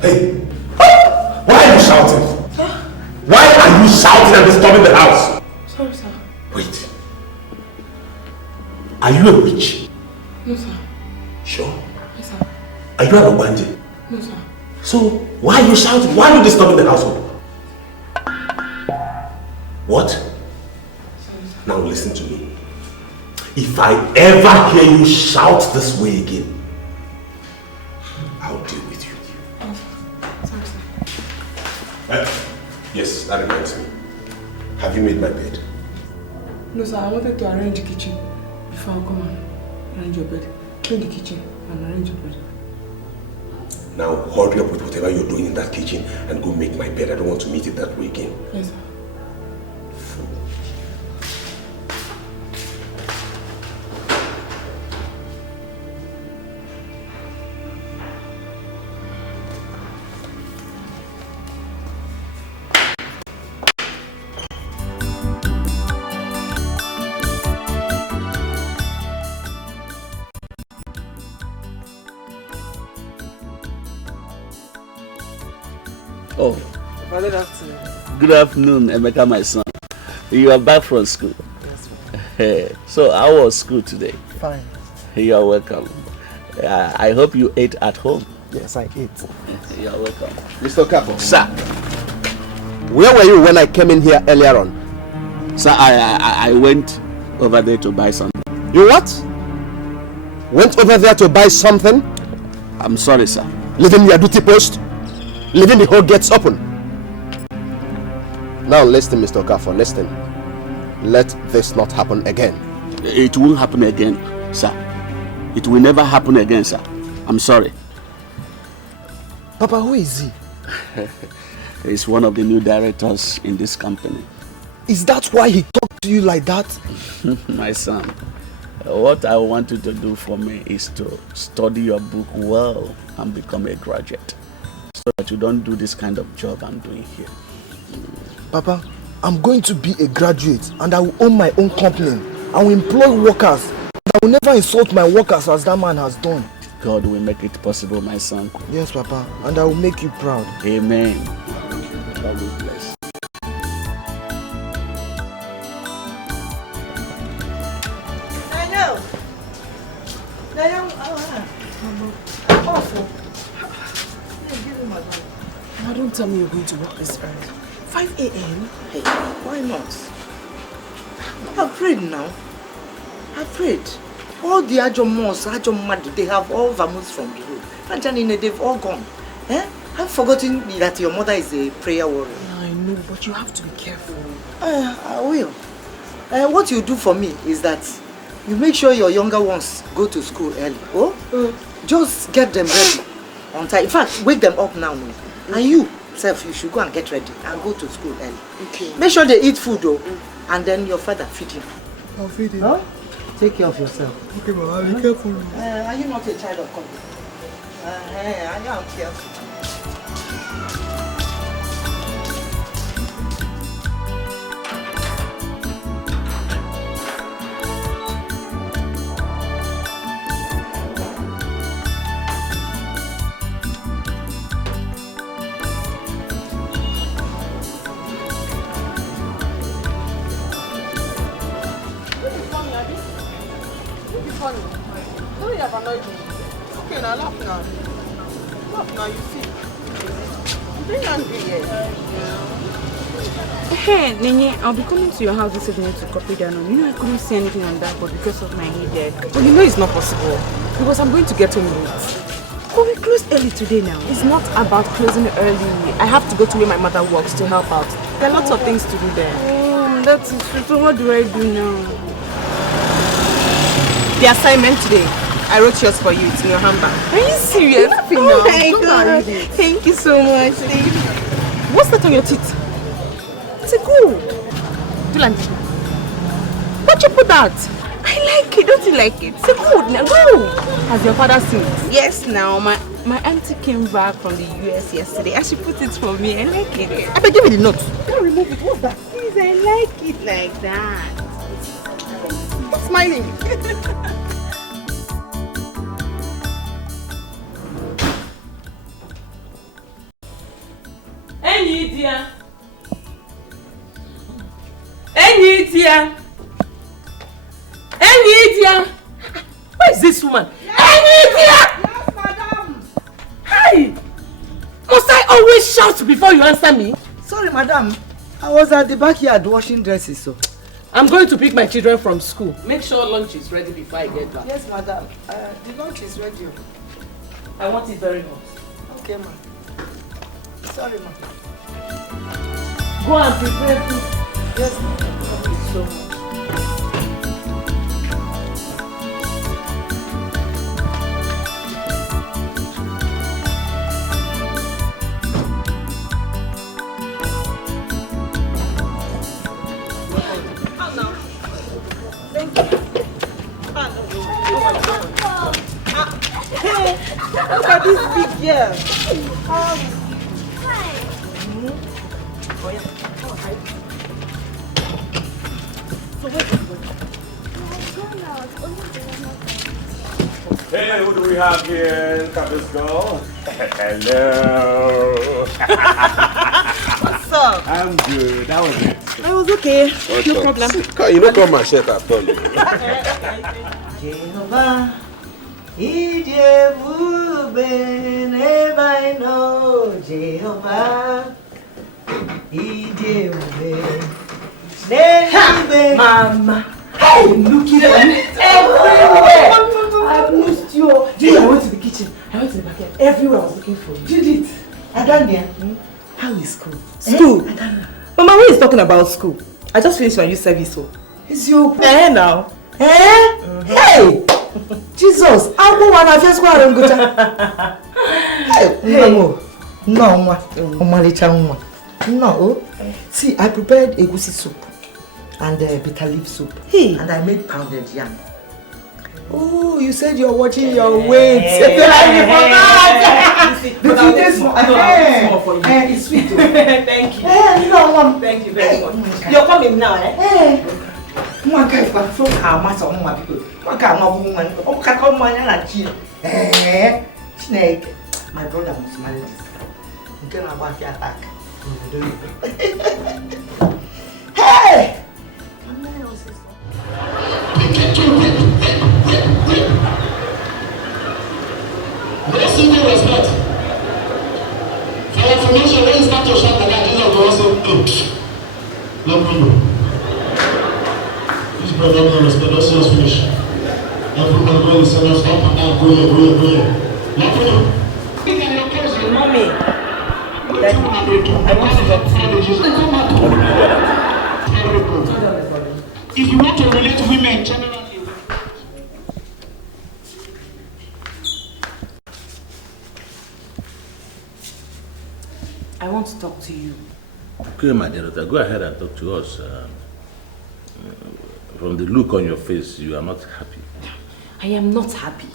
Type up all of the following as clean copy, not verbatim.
Hey, why are you shouting? Why are you shouting and disturbing the house? Sorry, sir. Wait. Are you a witch? No, sir. Sure? Yes, sir. Are you an Obanje? No, sir. So, why are you shouting? Why are you disturbing the household? What? Sorry, sir. Now listen to me. If I ever hear you shout this way again, I'll deal with you. Oh, sorry, sir. Yes, that reminds me. Have you made my bed? No, sir. I wanted to arrange the kitchen before I come and arrange your bed. Clean the kitchen and arrange your bed. Now hurry up with whatever you're doing in that kitchen and go make my bed. I don't want to meet it that way again. Yes, sir. Oh, Good afternoon. good afternoon, Emeka, my son. You are back from school. Yes, So, how was school today? fine. You are welcome. I hope you ate at home. Yes, I ate. You are welcome. Mr. Capo, Sir, where were you when I came in here earlier on? sir, I went over there to buy something. You what? Went over there to buy something? I'm sorry, sir. Leaving your duty post? Leaving the whole gates open? Now listen, Mr. Okafor, listen. Let this not happen again. It won't happen again, sir. It will never happen again, sir. I'm sorry. Papa, who is he? He's one of the new directors in this company. Is that why he talked to you like that? My son, what I want you to do for me is to study your book well and become a graduate, so that you don't do this kind of job I'm doing here. Papa, I'm going to be a graduate and I will own my own company. I will employ workers. I will never insult my workers as that man has done. God will make it possible, my son. Yes, Papa, and I will make you proud. Amen. God will bless. Mama, don't tell me you're going to work this early. 5 a.m.? Hey, why not? I've prayed now. I've prayed. All the Ajomos, Ajomad, they have all vamoosed from the road. And Janine, they've all gone. Eh? I've forgotten that your mother is a prayer warrior. I know, but you have to be careful. I will. What you do for me is that you make sure your younger ones go to school early. Oh? Just get them ready on time. In fact, wake them up now. And you, self, you should go and get ready and go to school early. Okay. Make sure they eat food though. And then your father feed him. I'll feed him. Huh? Take care of yourself. Okay, Mama, be careful. Are you not a child of God? I am careful. Sorry, I've annoyed you. Okay, now laugh now. Laugh now, you see. I'm very angry here. Hey, Nene, I'll be coming to your house this evening to copy down on. You know, I couldn't see anything on that, but because of my headache. But you know it's not possible. Because I'm going to get home late. But we close early today now. It's not about closing early. I have to go to where my mother works to help out. There are lots of things to do there. Oh, that's true. So what do I do now? The assignment today, I wrote yours for you. It's in your handbag. Are you serious? Oh my God. Thank you so much. Thank you. What's that on your teeth? It's a gold. Do you like it? Why'd you put that? I like it. Don't you like it? It's a gold now. Gold. Has your father seen it? Yes, now My auntie came back from the US yesterday and she put it for me. I like it. I give me the note. Don't remove it. What's that? Please, I like it like that. Stop smiling. Ini Edo. Ini Edo. Ini Edo. Where is this woman? Ini Edo. Yes, madam. Hi. Must I always shout before you answer me? Sorry, madam. I was at the backyard washing dresses, so. I'm going to pick my children from school. Make sure lunch is ready before I get back. Yes, madam. The lunch is ready. I want it very hot. Okay, ma'am. Sorry, ma'am. Go and prepare food. Yes, ma'am. Thank you so much. Look at this big girl. Hey, who do we have here? Look at this girl. Hello. What's up? I'm good. How was it? I was okay. No problem. You don't come and shut up, Tony. Jehovah, Idemube, never I know. Jehovah, Idemube, never. Mama, I'm looking for you everywhere. I've missed you. Judy, I went to the kitchen. I went to the backyard. Everywhere I was looking for you. Judith, Adania, how is school? School? Mama, who is talking about school? I just finished my youth service. So. It's your now. Hey! Jesus! I'm going to first go. Hey! No. See, I prepared egusi soup and bitter leaf soup. Hey! And I made pounded yam. Oh, you said you're watching your weight. It's sweet. Thank you. Thank you very much. You're coming now, eh? One guy from how much on my people. One guy, my woman, oh, can come on and cheer. Snake, my brother was married. You can about the attack. Hey! Let's see the respect. For information, when you start to shout like that, you know, also, let me know. This brother doesn't respect, let's just finish. Everyone go and send us up and down, go here. Let me know. Mommy, I want to talk to you. If you want to relate to women generally, I want to talk to you. Okay, my dear daughter, go ahead and talk to us. From the look on your face, you are not happy. I am not happy.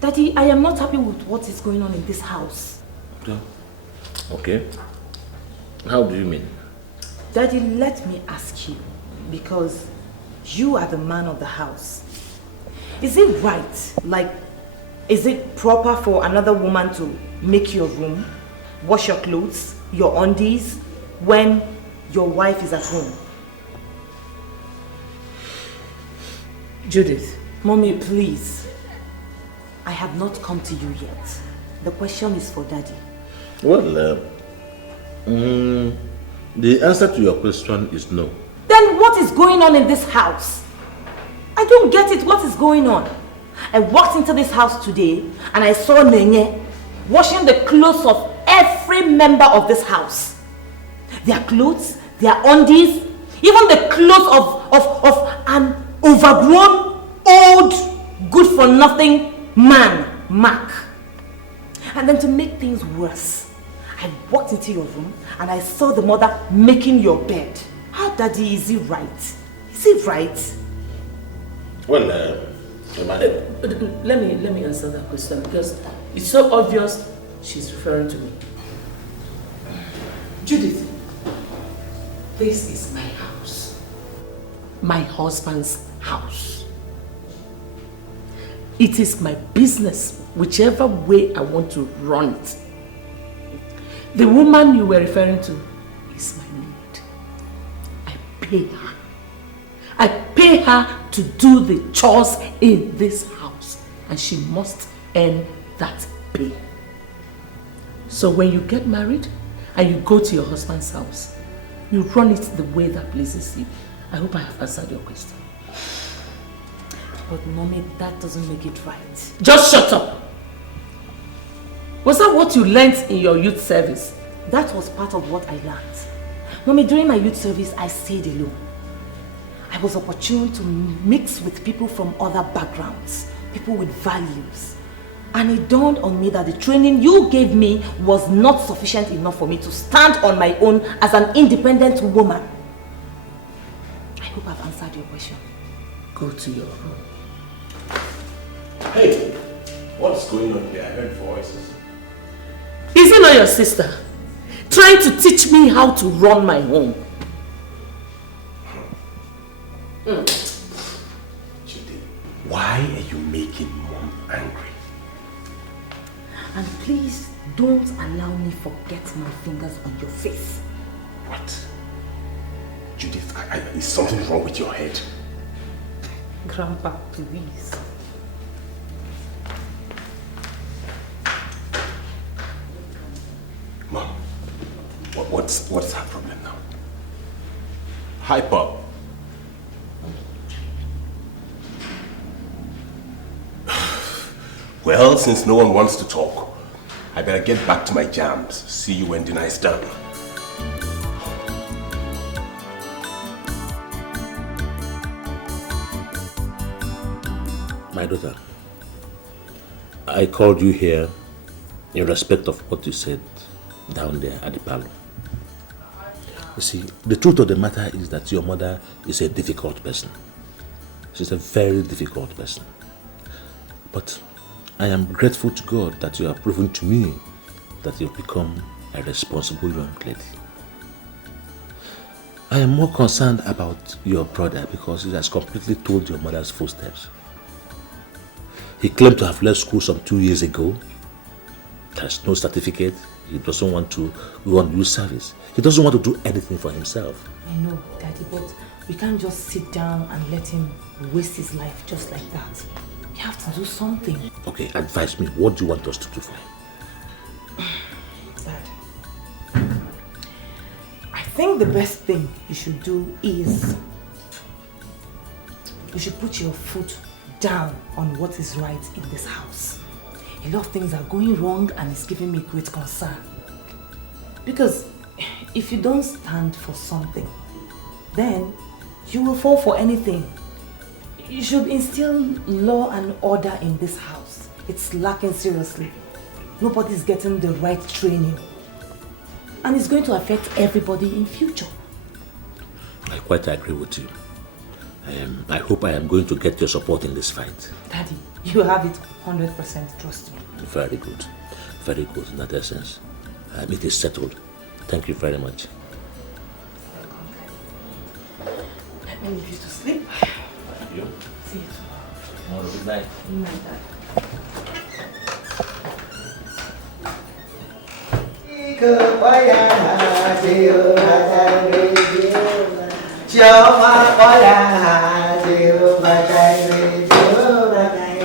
Daddy, I am not happy with what is going on in this house. Okay. How do you mean? Daddy, let me ask you, because you are the man of the house. Is it right, like, is it proper for another woman to make your room, wash your clothes, your undies, when your wife is at home? Judith, Mommy, please. I have not come to you yet. The question is for Daddy. Well, the answer to your question is no. Then what is going on in this house? I don't get it. What is going on? I walked into this house today and I saw Nenye washing the clothes of every member of this house. Their clothes, their undies, even the clothes of an overgrown, old, good-for-nothing man, Mark. And then to make things worse, I walked into your room and I saw the mother making your bed. How, Daddy, is it right? Is it right? Well, madam. Let me answer that question, because It's so obvious she's referring to me. Judith, this is my house. My husband's house. It is my business, whichever way I want to run it. The woman you were referring to is my maid. I pay her. I pay her to do the chores in this house, and she must earn that pay. So when you get married and you go to your husband's house, you run it the way that pleases you. I hope I have answered your question. But mommy, that doesn't make it right. Just shut up! Was that what you learned in your youth service? That was part of what I learned. Mommy, during my youth service, I stayed alone. I was opportune to mix with people from other backgrounds, people with values. And it dawned on me that the training you gave me was not sufficient enough for me to stand on my own as an independent woman. I hope I've answered your question. Go to your room. Hey, what's going on here? I heard voices. Is it not your sister? Trying to teach me how to run my home. Judy, why are you making Mom angry? And please don't allow me forget my fingers on your face. What? Judith, is something wrong with your head? Grandpa, please. Mom, what's her problem now? Hi, Pop. Well, since no one wants to talk, I better get back to my jams. See you when dinner is done. My daughter, I called you here in respect of what you said down there at the parlor. You see, the truth of the matter is that your mother is a difficult person. She's a very difficult person. But I am grateful to God that you have proven to me that you've become a responsible young lady. I am more concerned about your brother because he has completely told your mother's footsteps. He claimed to have left school some 2 years ago. There's no certificate. He doesn't want to go on youth service. He doesn't want to do anything for himself. I know, Daddy, but we can't just sit down and let him waste his life just like that. We have to do something. Okay, advise me. What do you want us to do for him? Dad, I think the best thing you should do is you should put your foot down on what is right in this house. A lot of things are going wrong and it's giving me great concern. Because if you don't stand for something, then you will fall for anything. You should instill law and order in this house. It's lacking seriously. Nobody's getting the right training. And it's going to affect everybody in future. I quite agree with you. I hope I am going to get your support in this fight. Daddy, you have it 100%, trust me. Very good. Very good in that essence. It is settled. Thank you very much. Let me leave you to sleep. Thank you. See you tomorrow. Good night. Good night, Dad.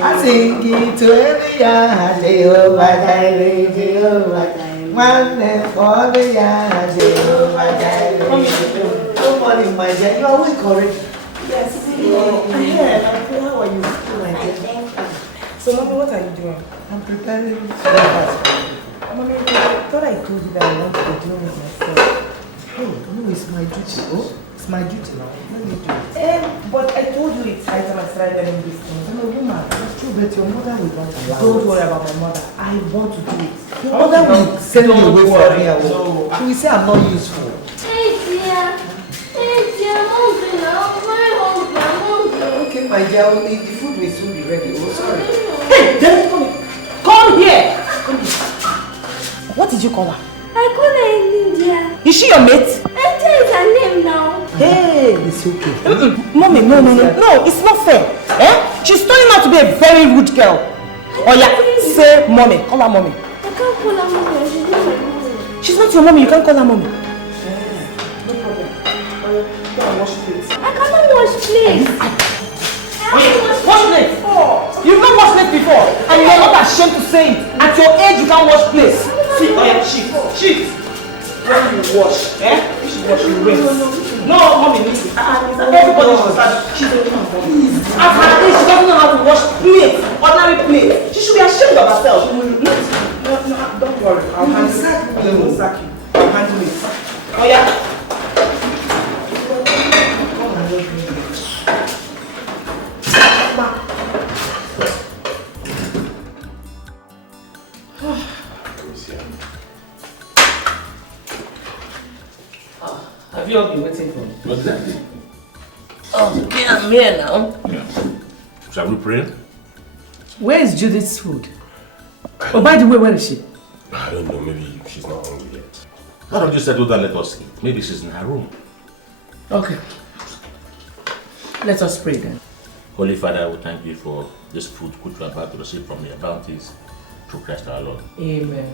I sing it to every Jehovah Jireh, Jehovah Jireh. One name for the Jehovah Jireh. Good morning, my dear. You are awake already? Yes. How are you? So, Mommy, what are you doing? I'm preparing breakfast. Mommy, I thought I told you that I want to do it myself. Hey, no, it's my duty. Oh, it's my duty now. Let me do it. But I told you it's high time I started learning this thing. I'm a woman. It's true, but your mother will not allow Don't it. worry about my mother. I want to do it. Your mother will send me away from here. No. She will say I'm not useful. Hey dear, I'm hungry now. I'm very hungry. I'm hungry. Okay, my dear, the food will soon be ready. Oh, sorry. Hey, Daddy, come Come here! What did you call her? I call her India. Is she your mate? India is her name now. Hey! It's okay. Mommy, no, it's not fair. Eh? She's turning out to be a very rude girl. Oh yeah, say mommy. Call her mommy. I can't call her mommy. She's not my mommy. She's not your mommy, you can't call her mommy. I cannot wash plates. Wash plates? You've not washed plates before, and you're not ashamed to say it. At your age, you can't wash plates. See, oh yeah, shit. When you wash, you should wash your rinse. No, mommy needs it. Everybody should start. She's only my mommy. At her age, she doesn't know how to wash plates, ordinary plates. She should be ashamed of herself. No, don't worry. I'll handle it. I'll handle it. Oh yeah. Have you all been waiting for me? Exactly. Oh, okay, I'm here now. Yeah. Shall we pray? Where is Judith's food? Oh, by the way, where is she? I don't know, maybe she's not hungry yet. Why don't you settle down, let us eat? Maybe she's in her room. Okay. Let us pray then. Holy Father, we thank you for this food which we are about to receive from your bounties through Christ our Lord. Amen.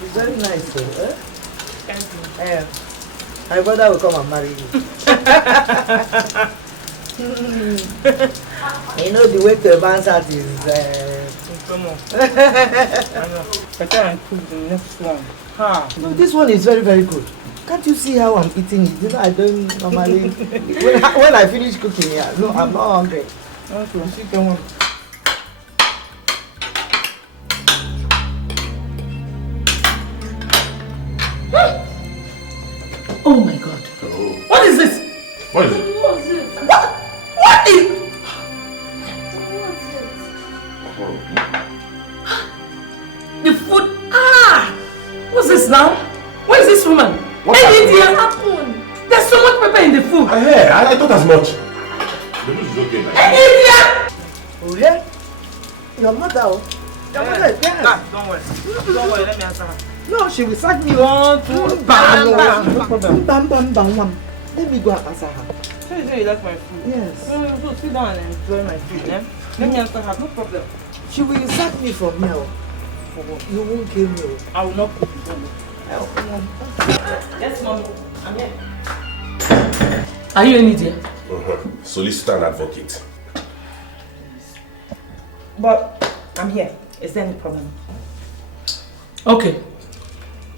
It's very nice though, eh? Thank you. My brother will come and marry you. You know the way to a man's heart is Better than cook the next one. No, this one is very, very good. Can't you see how I'm eating it? You know, I don't normally when I finish cooking here, no, I'm not hungry. Okay, chicken one. Oh my God. Oh. What is this? What is it? What is it? What is... What is The food... What's this now? Where is this woman? What happened? There's so much pepper in the food. I thought as much. The food is okay. Oh yeah? Your mother, Your mother is there. Don't worry, let me answer her. No, she will sack me. 1, 2, bam, bam. No problem. Bam. Let me go and answer her. So you say you like my food? Yes. So sit down and enjoy my food, eh? Let me answer her, no problem. She will sack me from here. You won't kill me. I will not cook you. Yes, Mommy. I'm here. Are you an idiot? Solicitor and advocate. But I'm here. Is there any problem? Okay.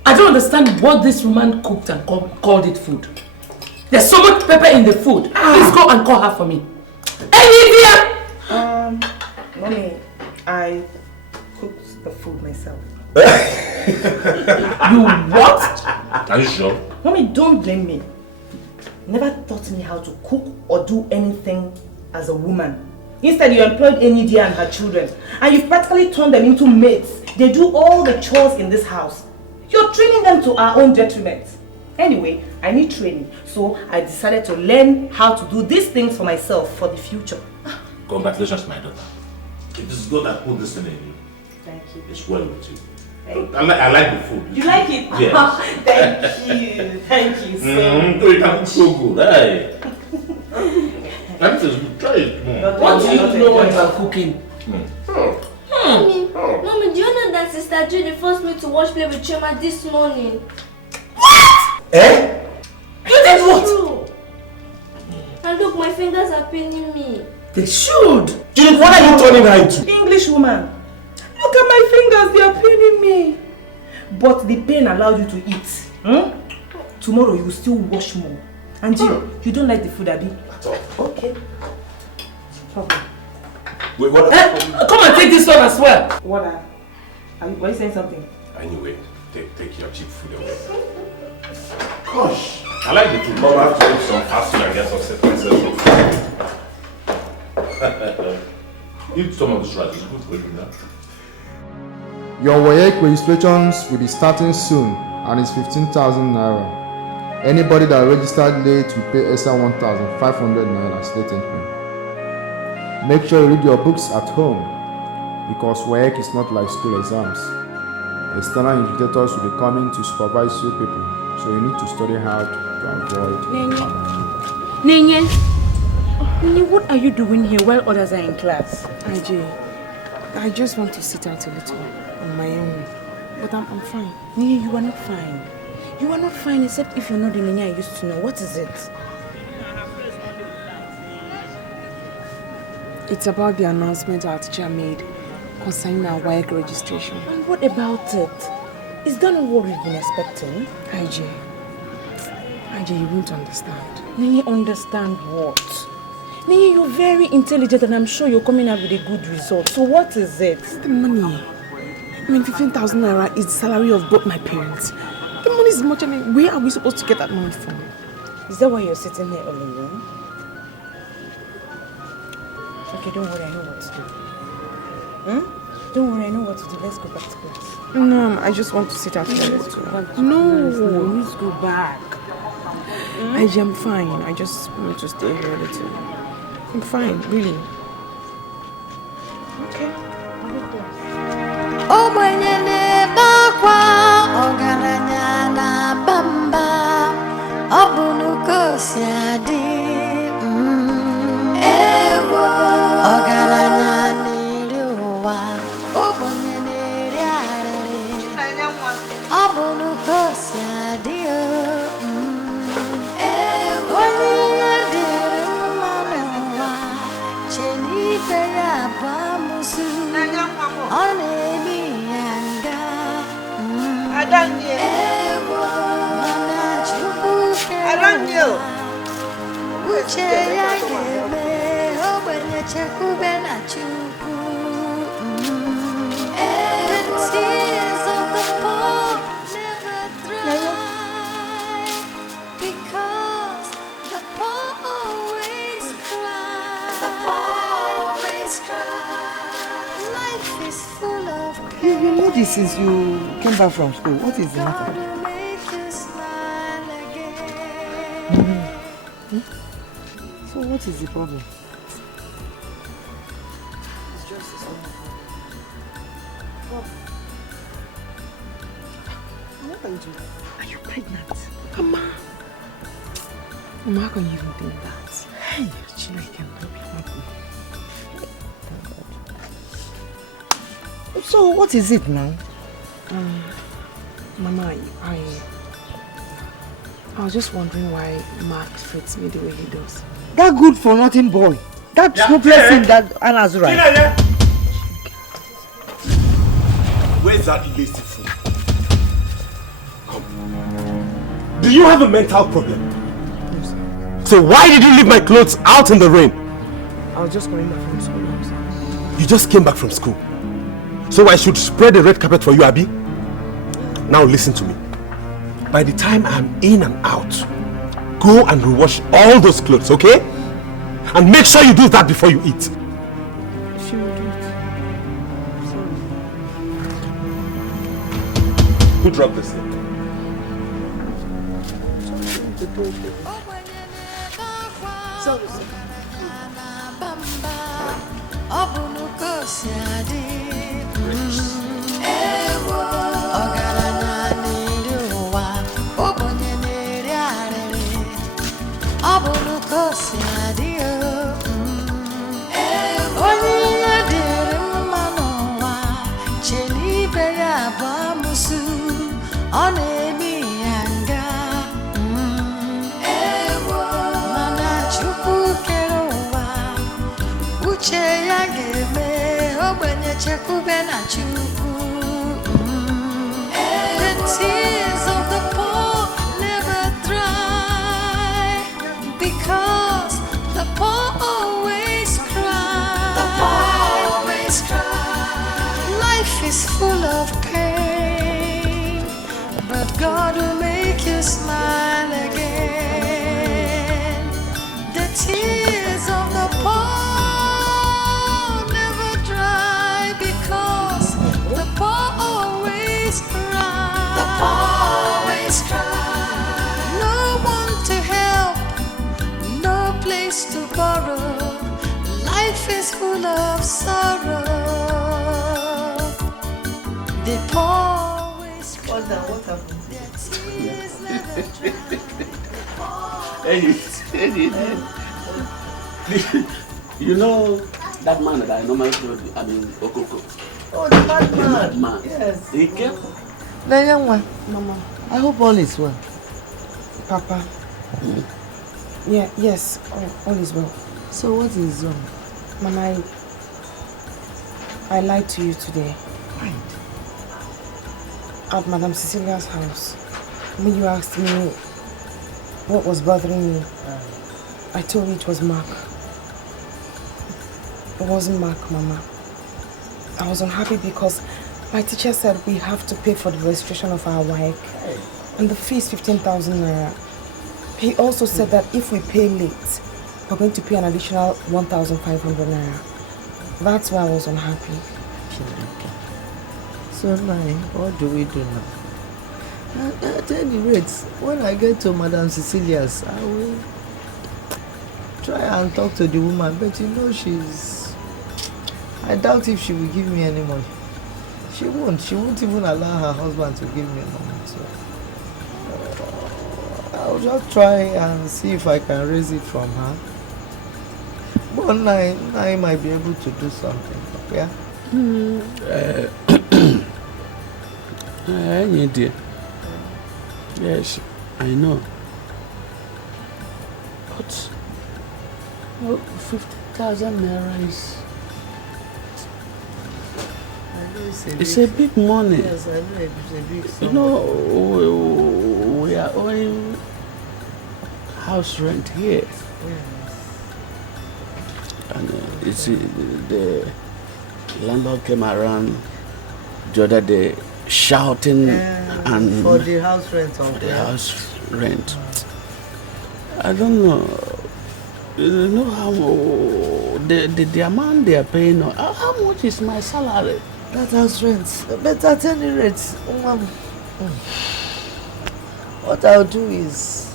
I don't understand what this woman cooked and called it food. There's so much pepper in the food. Please go and call her for me. Hey, Mommy, I cooked the food myself. You what? Are you sure? Mommy, don't blame me. Never taught me how to cook or do anything as a woman. Instead, you employed Ini Edo and her children, and you've practically turned them into maids. They do all the chores in this house. You're training them to our own detriment. Anyway, I need training, so I decided to learn how to do these things for myself for the future. Congratulations, my daughter. It is God that put this thing in you. Thank you. It's well with you. I like the food. You like it? Yes. Thank you so much. It can so good. Hey. That is good. Try it. What do you know about cooking? Mommy, do you know that Sister Judy forced me to wash plate with Chema this morning? Eh? You did what? And look, my fingers are paining me. They should. Judith, what are you turning her into? English woman. Look at my fingers, they are paining me. But the pain allowed you to eat. Tomorrow you will still wash more. And you don't like the food, Abi? At all. Okay. Problem. Wait, what? Come and take this one as well. What are you saying something? Anyway, take your cheap food away. Gosh. I like the food. Mom, I have to eat some fast food and get some settled food. Eat some of this rice. It's good for you now. Your WAEC registrations will be starting soon and it's 15,000 naira. Anybody that registered late will pay extra 1,500 naira state entry. Make sure you read your books at home, because work is not like school exams. External invigilators will be coming to supervise you people, so you need to study hard to avoid. Nenye, what are you doing here while others are in class? I just want to sit out a little on my own, but I'm fine. Nenye, you are not fine. You are not fine except if you're not the Nenye I used to know. What is it? It's about the announcement our teacher made concerning our WAEC registration. And what about it? Is that not what we've been expecting? IJ, you won't understand. Nenye, understand what? Nenye, you're very intelligent and I'm sure you're coming out with a good result. So what is it? The money. 15,000 naira is the salary of both my parents. The money is much. Where are we supposed to get that money from? Is that why you're sitting here all alone? Okay, don't worry, I know what to do. Don't worry, I know what to do. Let's go back to class. No, I just want to sit out here. Let's go back. I'm fine. I just want to stay here a little. I'm fine, really. Okay. Oh, my bakwa ogaranya na bamba obunuko siadi Egbo ogaranya niruwa obonye neriare obunuko siadi Egbo niruwa cheni pera bamusu onemi You know this since you came back from school. What is the matter? So what is the problem? It's just this one. What are you doing? Are you pregnant? Mama, how can you even do that? Hey, Chineke, so what is it now? Mama, I was just wondering why Mark treats me the way he does. That good for nothing boy. That hopeless thing that Anna's right. Where's that lazy fool? Come. Do you have a mental problem? No, sir. So why did you leave my clothes out in the rain? I was just coming back from school, sir. You just came back from school. So I should spread the red carpet for you, Abi? Now listen to me. By the time I'm in and out, go and rewash all those clothes, okay? And make sure you do that before you eat. She will do it. Who dropped this thing? The tears of the poor never dry, because the poor always cry. The poor always cry. Life is full of pain, but God will make you smile again. The tears of the poor never dry, because the poor always cry. The poor always cry. No one to help, no place to borrow. Life is They always cry. What happened? You know that man that I normally told you, I mean Okoh. Oh, the madman. Man. Yes. Dikeh. The young one. Mama. I hope all is well. Papa. Yeah, yes, all is well. So what is wrong? Mama, I lied to you today. Right. At Madam Cecilia's house. When you asked me what was bothering me, I told you it was Mark. It wasn't Mark, Mama. I was unhappy because my teacher said we have to pay for the registration of our WAEC. And the fee is 15,000 naira. He also said that if we pay late, we're going to pay an additional 1,500 naira. That's why I was unhappy. So now, what do we do now? At any rate, when I get to Madam Cecilia's, I will try and talk to the woman, but you know I doubt if she will give me any money. She won't even allow her husband to give me money. So I'll just try and see if I can raise it from her. But now I might be able to do something, yeah? Dear. Yes, I know. But 50,000 naira is... It's a big money. Yes, I know it's a big sum. You know, we are owing house rent here. And you see, the landlord came around the other day shouting and for the house rent. For the house rent. I don't know. You know how the amount they are paying. How much is my salary? That house rent. But at any rate, what I'll do is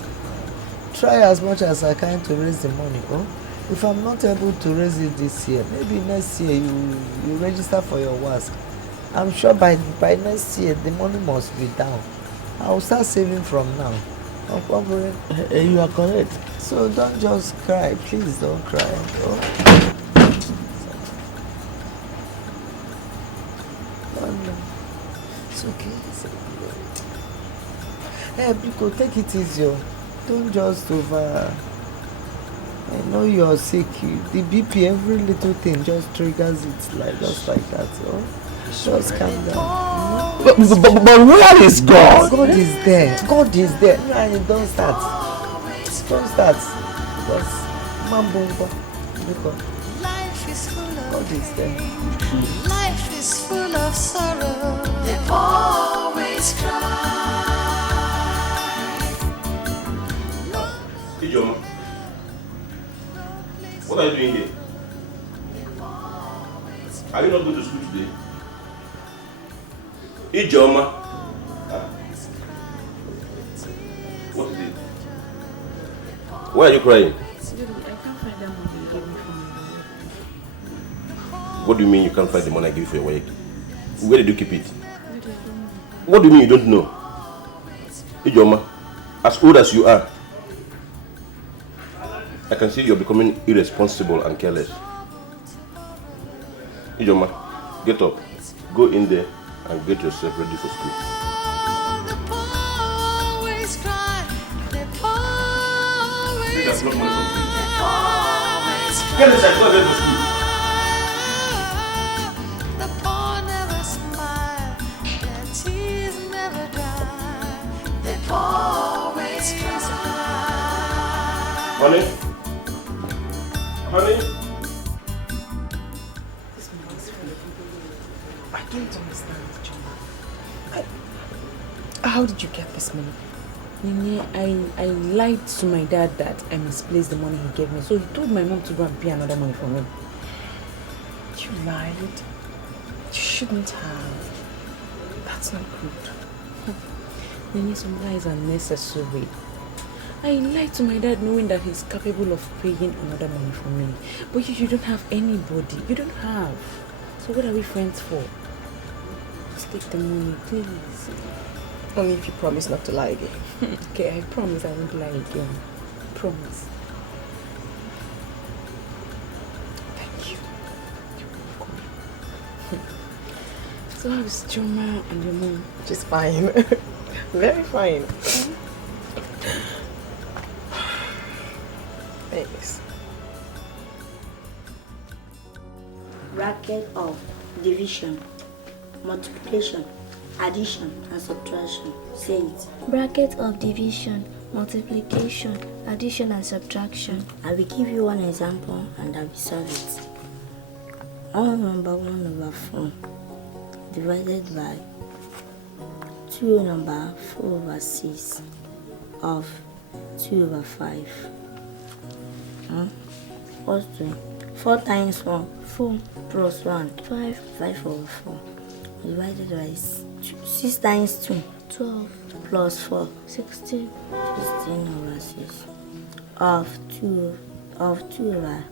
try as much as I can to raise the money. If I'm not able to raise it this year, maybe next year you register for your WASC. I'm sure by next year the money must be down. I'll start saving from now. You are correct. So don't just cry. Please don't cry. It's okay. Hey, Biko, take it easy. Don't just over. I know you're sick. The BP, every little thing just triggers it just like that. Just calm down. But where is God? God is there. God is there. Don't start. Don't start. Just Mambungo. Life is full of God is there. Life is full of sorrow. They always cry. Ijoma, what are you doing here? Are you not going to school today? Ijoma. What is it? Why are you crying? I can't find that money you gave me for my work. What do you mean you can't find the money I gave you for your work? Where did you keep it? What do you mean you don't know? Ijoma, as old as you are, I can see you're becoming irresponsible and careless. Ijoma, get up. Go in there and get yourself ready for school. Always cry. They always cry. Get inside, go to school. The poor never smile. Their tears never dry. They always cry. Honey? Honey? I don't understand, John. How did you get this money? Nene, I lied to my dad that I misplaced the money he gave me. So he told my mom to go and pay another money for me. You lied? You shouldn't have. That's not good. Nene, some lies are necessary. I lied to my dad knowing that he's capable of paying another money for me. But you don't have anybody. You don't have. So what are we friends for? take the money, please. Only if you promise not to lie again. Okay, I promise I won't lie again. Promise. Thank you. So how's Choma and your mom? She's fine. Very fine. Thanks. Bracket of division, multiplication, addition and subtraction. Say it. Bracket of division, multiplication, addition and subtraction. I will give you one example and I will solve it. 1/1/4 divided by 2/4/6 of 2/5. What's 2? 4 times 1, 4 plus 1, 5, 5/4. Divided by 6 times 2, 12 plus 4, 16 16/6 of 2/5.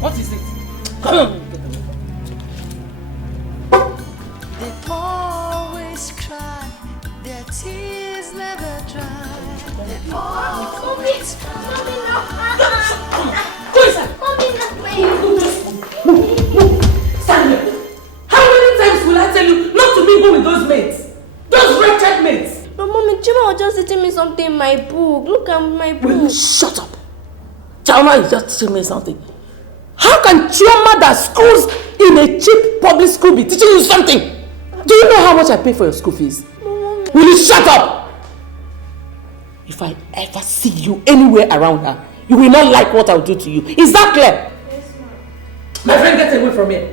What is it? Come on. They always cry, their tears never dry. They always cry. Go inside. Stand here. How many times will I tell you not to mingle with those mates? Those wretched mates. But Mommy, Chima was just teaching me something in my book. Look at my book. Will you shut up? Chama is just teaching me something. How can Chioma that schools in a cheap public school be teaching you something? Do you know how much I pay for your school fees? Mommy. Will you shut up? If I ever see you anywhere around her, you will not like what I'll do to you. Is that clear? Yes, ma'am. My friend, get away from here.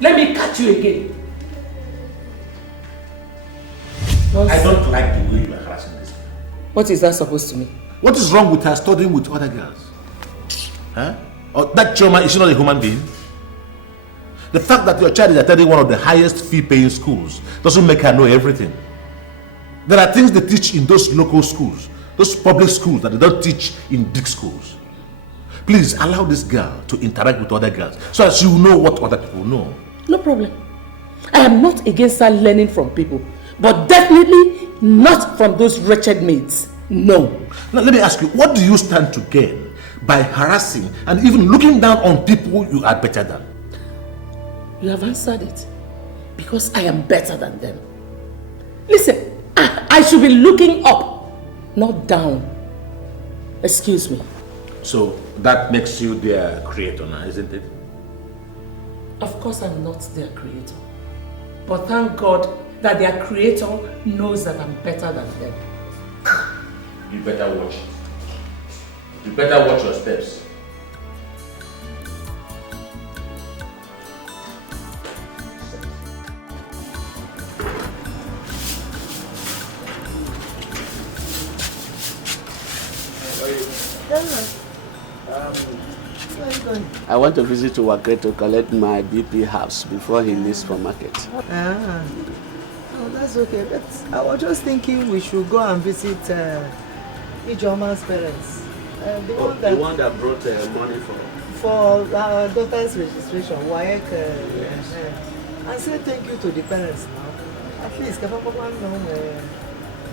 Let me catch you again. I don't like the way you are harassing this girl. What is that supposed to mean? What is wrong with her studying with other girls? Huh? Or that Chioma, is she not a human being? The fact that your child is attending one of the highest fee-paying schools doesn't make her know everything. There are things they teach in those local schools, those public schools that they don't teach in big schools. Please allow this girl to interact with other girls so that she will know what other people know. No problem. I am not against her learning from people, but definitely not from those wretched maids. No. Now let me ask you, what do you stand to gain by harassing and even looking down on people you are better than? You have answered it. Because I am better than them. Listen, I should be looking up, not down. Excuse me. So that makes you their creator now, isn't it? Of course I'm not their creator. But thank God that their creator knows that I'm better than them. You better watch. You better watch your steps. I want to visit Uwakwe to collect my BP house before he leaves for market. Ah, oh, that's okay. But I was just thinking we should go and visit Ijoma's parents. The one that brought money for our daughter's registration, WAEC, and say thank you to the parents now. At least, the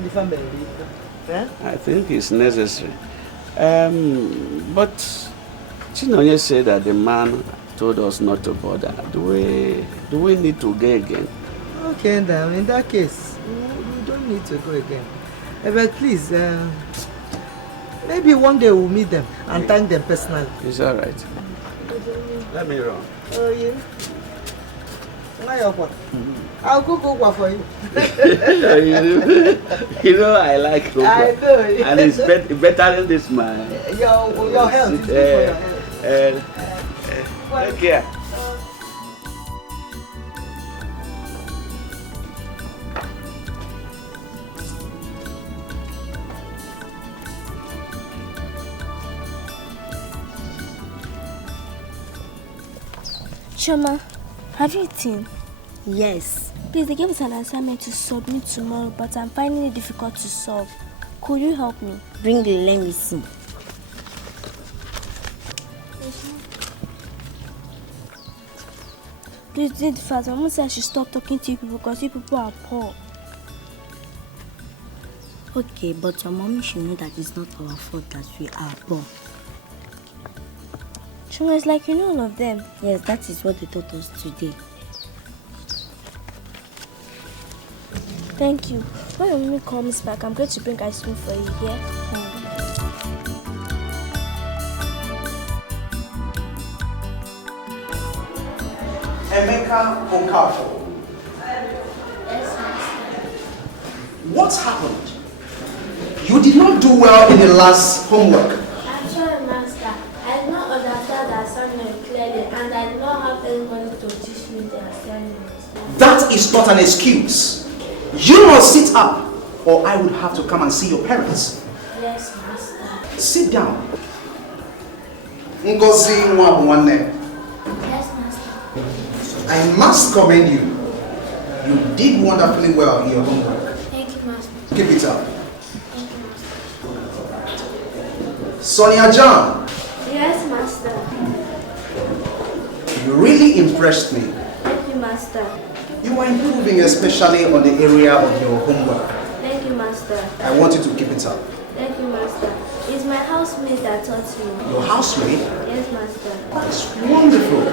family. I think it's necessary. But Chinonye said that the man told us not to bother. Do we need to go again? Okay, then in that case, we don't need to go again. But please, maybe one day we'll meet them and thank them personally. It's all right. Let me run. Oh, yeah. I'll cook Okwa for you. You know I like Okwa. I know. And it's better than this man. Your health is good for your health. Take care. Choma, have you eaten? Yes. Please, they gave us an assignment to submit tomorrow, but I'm finding it difficult to solve. Could you help me? Bring the let me see. Please do it fast. Mama said I should stop talking to you people because you people are poor. Okay, but your mommy should know that it's not our fault that we are poor. Choma, it's like you know all of them. Yes, that is what they taught us today. Thank you. When your mommy comes back, I'm going to bring ice cream for you, yeah? Emeka Okafor. What happened? You did not do well in the last homework. Actually, Master, I did not understand the assignment clearly and I did not have anybody to teach me the assignment. That is not an excuse. You must sit up or I would have to come and see your parents. Yes, Master. Sit down. Ngozi Nwabunwanne. Yes, Master. I must commend you. You did wonderfully well in your homework. Thank you, Master. Keep it up. Thank you, Master. Sonia John. Yes, Master. You really impressed me. Thank you, Master. You are improving, especially on the area of your homework. Thank you, Master. I want you to keep it up. Thank you, Master. It's my housemate that taught me. Your housemate? Yes, Master. That's wonderful.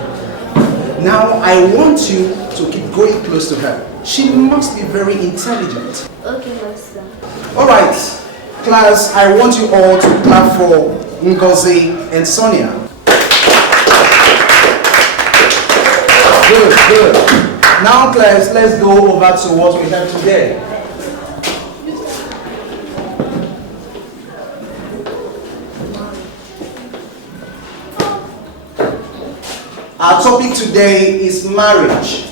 Now I want you to keep going close to her. She must be very intelligent. Okay, Master. Alright, class, I want you all to clap for Ngozi and Sonia. Good, good. Now class, let's go over to what we have today. Our topic today is marriage.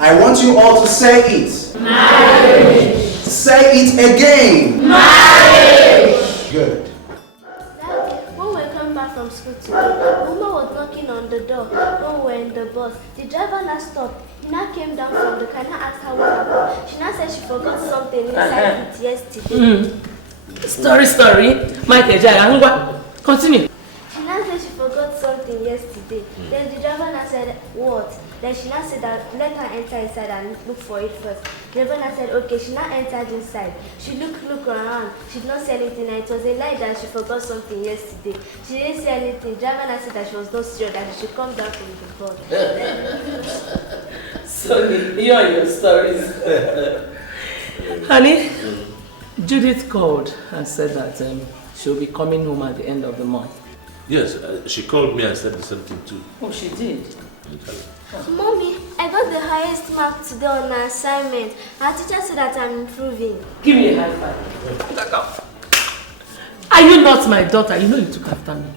I want you all to say it. Marriage. Say it again. Marriage. Good. When we came back from school today, the woman was knocking on the door when we were in the bus. The driver now stopped. He now came down from the car and asked her what happened. She now said she forgot something inside it yesterday. Story. Michael Jaya, continue. She now said she forgot something yesterday. Then the driver now said, what? Then she now said that let her enter inside and look for it first. The driver now said, okay. She now entered inside. She looked around. She did not see anything. And it was a lie that she forgot something yesterday. She didn't see anything. The driver now said that she was not sure that she should come down from the bus. So here are your stories. Honey, Judith called and said that she'll be coming home at the end of the month. Yes, she called me and said the same thing too. Oh, she did? Mommy, I got the highest mark today on my assignment. Our teacher said that I'm improving. Give me a high five. Are you not my daughter? You know you took after me.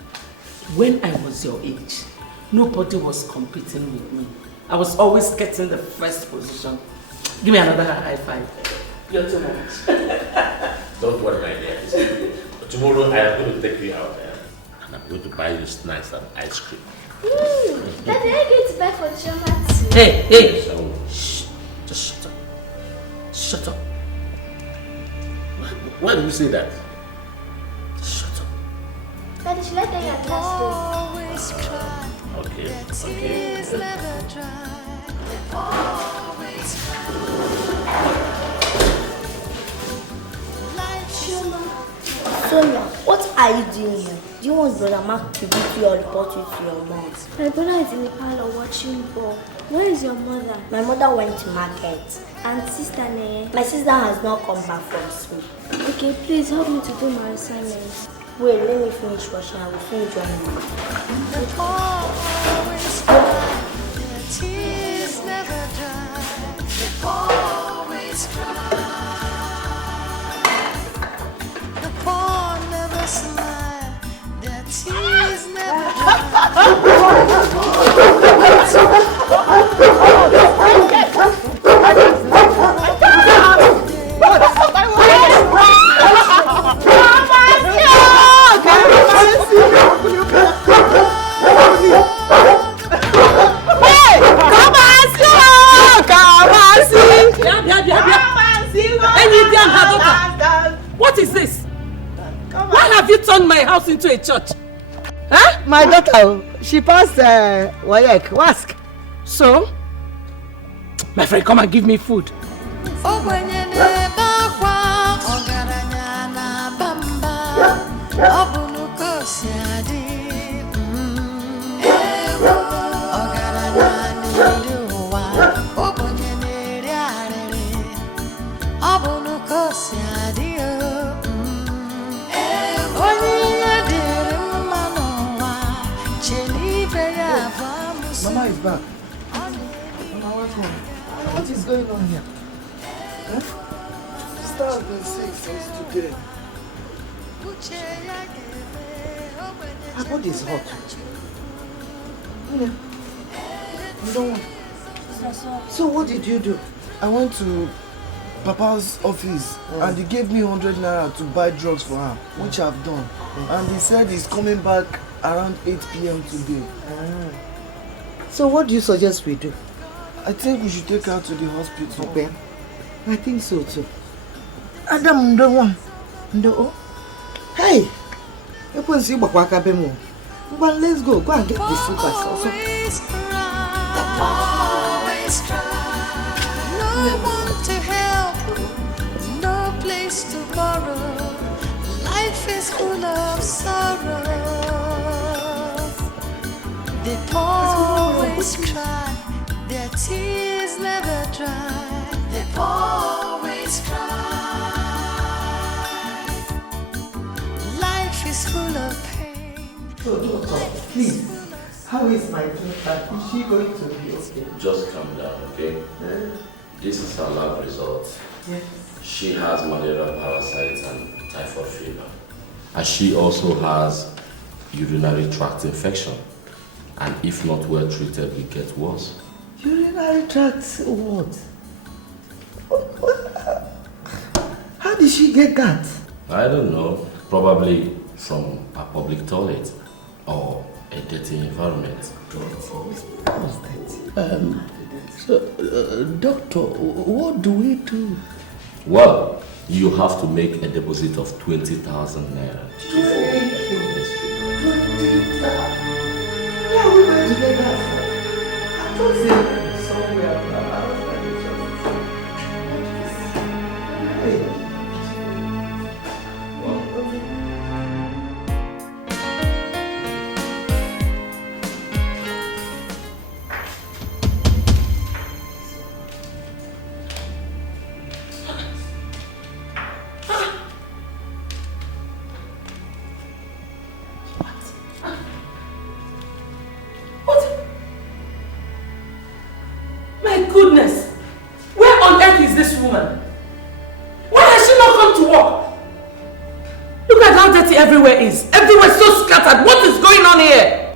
When I was your age, nobody was competing with me. I was always getting the first position. Give me another high five. You're too much. Don't worry, my dear. Tomorrow I am going to take you out there and I'm going to buy you snacks and ice cream. Daddy, are you going to buy for Choma too? Hey! So, shh! Just shut up. Shut up. Why do you say that? Shut up. Daddy, should I tell you a class Okay. Sonia, what are you doing here? Do you want Brother Mark to beat you or report you to your mom? My brother is in the parlor watching ball. Where is your mother? My mother went to market. And sister Neye? My sister has not come back from school. Okay, please help me to do my assignments. Wait, let me finish washing. I will finish joining you. The poor always cry, their tears never dry. they always cry. The poor never smile, their tears never What is this? Why have you turned my house into a church? Huh? My daughter, she passed WAEC, WASC. So? My friend, come and give me food. Mama is back. Mama, what's wrong? What is going on here? Huh? Sister has been sick since today. Her body is hot. You don't want. So what did you do? I went to Papa's office and he gave me 100 naira to buy drugs for her, which I've done. And he said he's coming back around 8 p.m. today. So what do you suggest we do? I think we should take her to the hospital. Okay. I think so too. Adam, no one. No. Hey! Let's go. Go and get the slippers also. Always cry. No one to help, no place to borrow. Life is full of sorrow. They always cry, their tears never dry. They always cry. Life is full of pain. So, doctor, please, how is my daughter? Is she going to be okay? Just calm down, okay? This is her lab result. Yes. She has malaria parasites and typhoid fever. And she also has urinary tract infection. And if not well treated, will get worse. Urinary tract what? How did she get that? I don't know. Probably from a public toilet or a dirty environment. Doctor, what do we do? Well, you have to make a deposit of 20,000 naira. Where are we going to get that from? I thought somewhere. Everywhere is. Everywhere so scattered. What is going on here?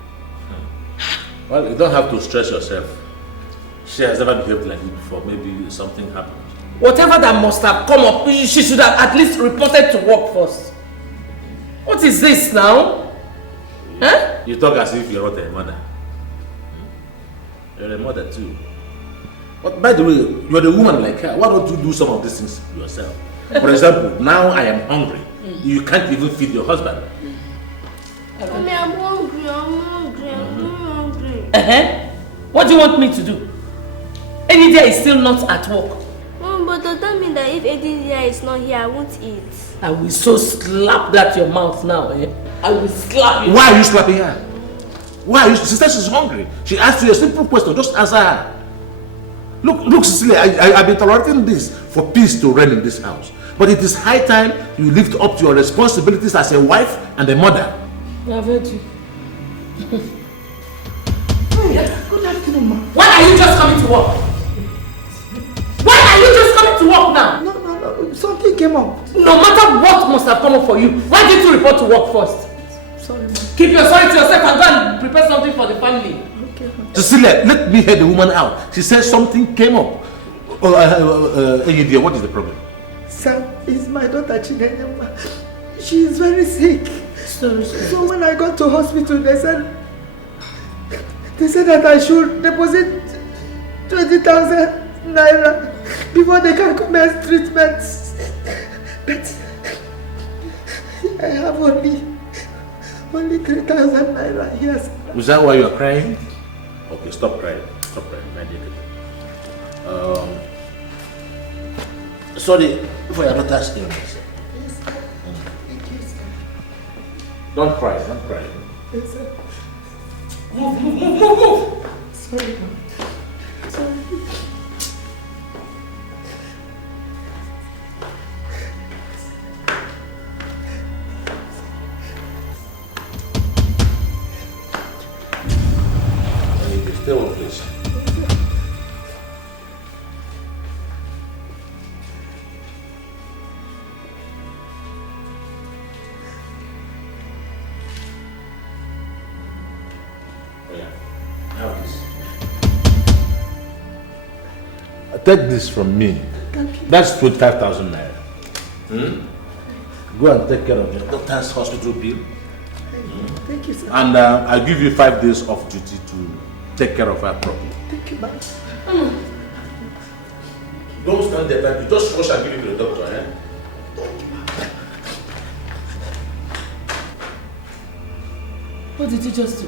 Well, you don't have to stress yourself. She has never behaved like this before. Maybe something happened. Whatever that must have come up, she should have at least reported to work first. What is this now? Huh? You talk as if you're not a mother. You're a mother too. But by the way, you're the woman like her. Why don't you do some of these things yourself? For example, now I am hungry. You can't even feed your husband. Mommy, I'm hungry, I'm hungry. What do you want me to do? Enidia is still not at work. But does that mean that if Enidia is not here, I won't eat? I will so slap that your mouth now, eh? I will slap you. Why are you slapping her? Why are you? She says she's hungry. She asked you a simple question. Just answer her. Look, Cecilia, I've been tolerating this for peace to reign in this house. But it is high time you lived up to your responsibilities as a wife and a mother. I've heard you. Good afternoon, ma. Why are you just coming to work? to work now. No, something came up. No matter what must have come up for you, why didn't you report to work first? Sorry, ma'am. Keep your sorry to yourself and go and prepare something for the family. Okay, ma'am. Cecilia, let me hear the woman out. She says something came up. Hey, dear, what is the problem? Sir, it's my daughter Chinenye. She is very sick. Sorry. So when I got to hospital, they said that I should deposit 20,000 naira before they can commence treatment. But I have only 3,000 naira here. Is that why you are crying? Okay, stop crying. Stop crying, my dear. Sorry for your daughter's illness. Yes, sir. Thank you, sir. Don't cry, don't cry. Yes, sir. Move. Sorry, ma'am. Sorry. Stay on, please. Take this from me. That's 25,000 naira. Go and take care of your daughter's hospital bill. Thank you, sir. And I'll give you 5 days off duty to take care of her properly. Thank you, ma'am. Don't stand there, baby. Just rush and give it to the doctor, eh? What did you just do?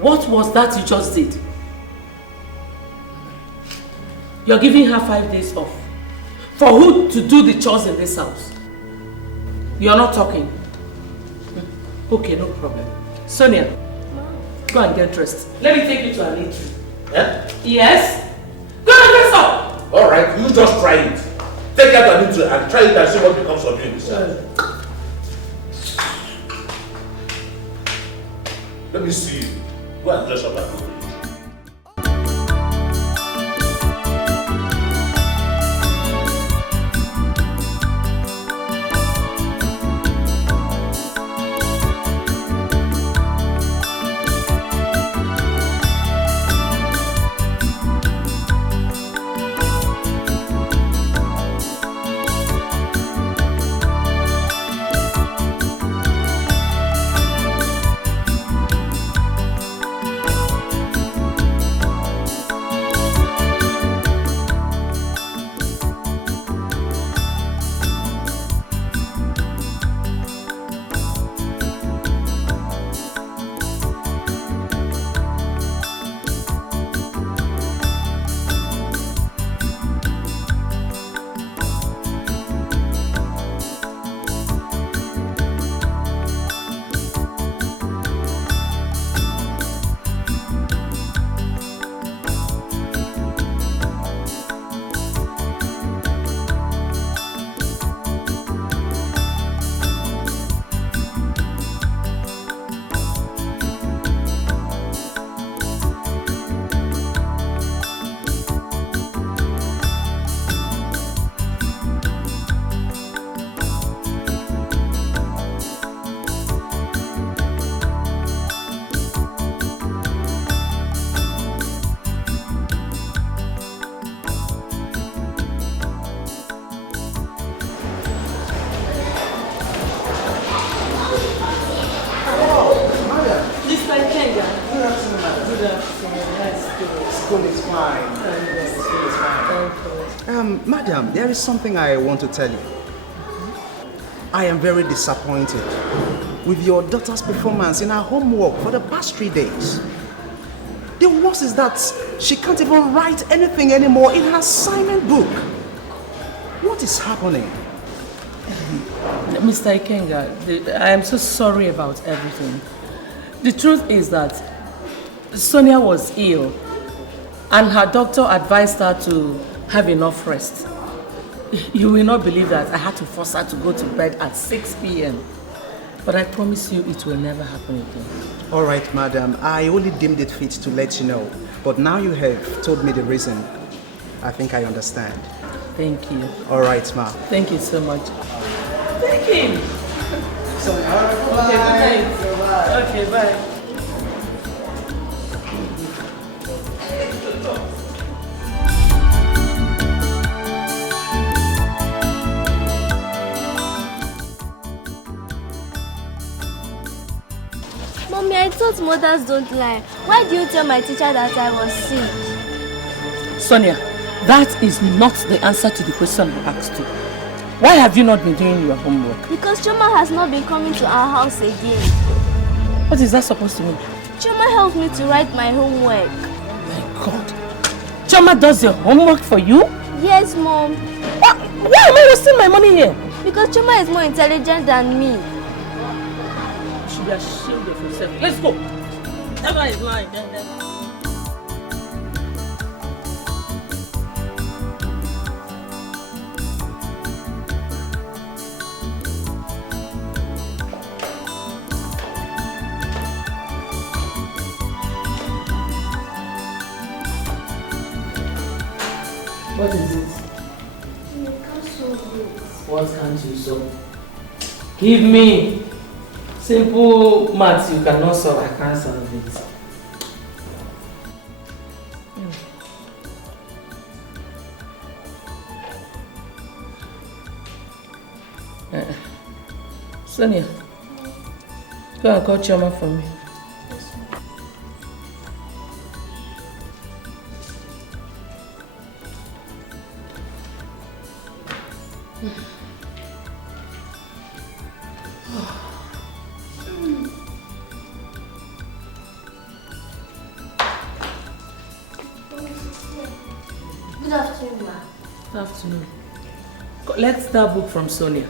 What was that you just did? You're giving her 5 days off. For who to do the chores in this house? You're not talking. Okay, no problem. Sonia, go and get dressed. Let me take you to an eatery. Eh? Yes? Go and dress up! Alright, you just try it. Take her to an eatery and try it and see what becomes of you in this house. Let me see you. Go and dress up and go. Madam, there is something I want to tell you. I am very disappointed with your daughter's performance in her homework for the past 3 days. The worst is that she can't even write anything anymore in her assignment book. What is happening? Mr. Ikenga, I am so sorry about everything. The truth is that Sonia was ill and her doctor advised her to have enough rest. You will not believe that I had to force her to go to bed at 6 p.m. But I promise you it will never happen again. All right, madam. I only deemed it fit to let you know. But now you have told me the reason. I think I understand. Thank you. All right, ma. Thank you so much. Thank you. Okay, good night. Okay, bye. Mommy, I thought mothers don't lie. Why do you tell my teacher that I was sick? Sonia, that is not the answer to the question I asked you. Why have you not been doing your homework? Because Choma has not been coming to our house again. What is that supposed to mean? Choma helps me to write my homework. My God. Choma does your homework for you? Yes, Mom. Why am I wasting my money here? Because Choma is more intelligent than me. You should be ashamed of yourself. Let's go. That guy is lying. What is it? I can't solve it. What can't you solve? Give me simple maths you cannot solve. I can't solve it. Sonia, go and call Choma for me. Good afternoon, ma. Good afternoon. Collect that book from Sonia.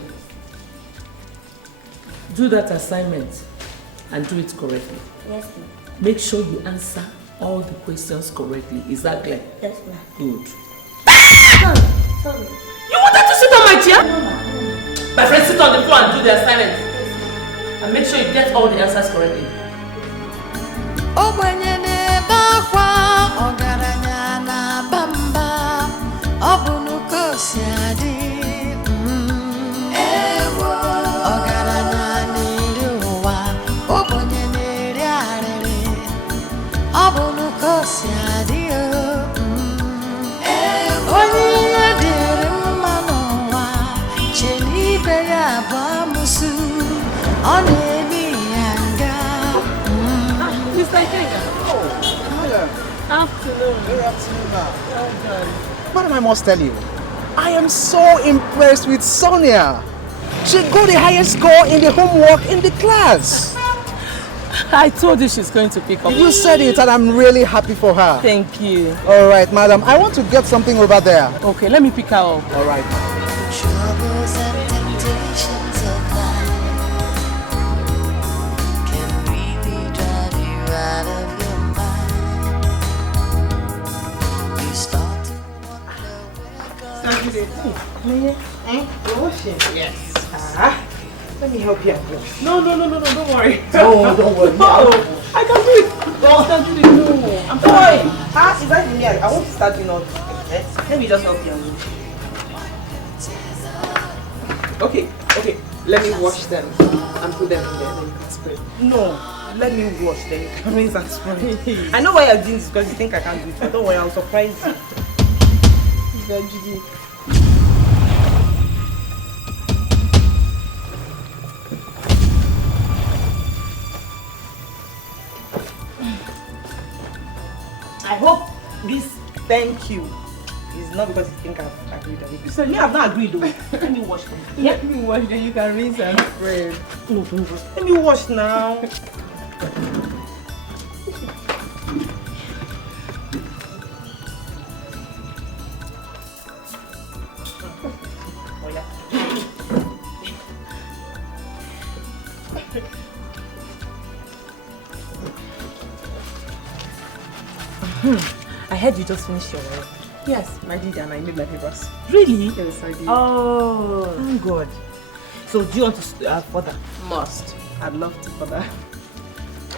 Do that assignment and do it correctly. Yes, ma'am. Make sure you answer all the questions correctly. Is that clear? Yes, ma'am. Good. Sorry. You wanted to sit on my chair? No, ma'am. My friend, sit on the floor and do the assignment. And make sure you get all the answers correctly. Afternoon. Good afternoon, ma'am. What am I must tell you? I am so impressed with Sonia. She got the highest score in the homework in the class. I told you she's going to pick up. You said it and I'm really happy for her. Thank you. All right, madam. I want to get something over there. Okay, let me pick her up. All right. Troubles and temptations of life can really drive you out of your mind. You start to You're washing? Yes. Let me help you out. No, don't worry. No, don't worry. No, I can do it. No, I can do it. No, I'm fine. Is that me? I want to start doing all this. Let me just help you out. Okay. Let me wash them and put them in there. Then you can spray. No, let me wash them. You can rinse and spray. I know why you're doing this because you think I can't do it. But don't worry, I'll surprise you. I hope this thank you is not because you think I've agreed on it. So me, I've not agreed though. Let me wash them. Let me wash them. You can rinse and spray. No, don't wash. Let me wash now. I heard you just finished your work. Yes, I did, and I made my papers. Really? Yes, I did. Oh, thank God. So do you want to further? Must. I'd love to further.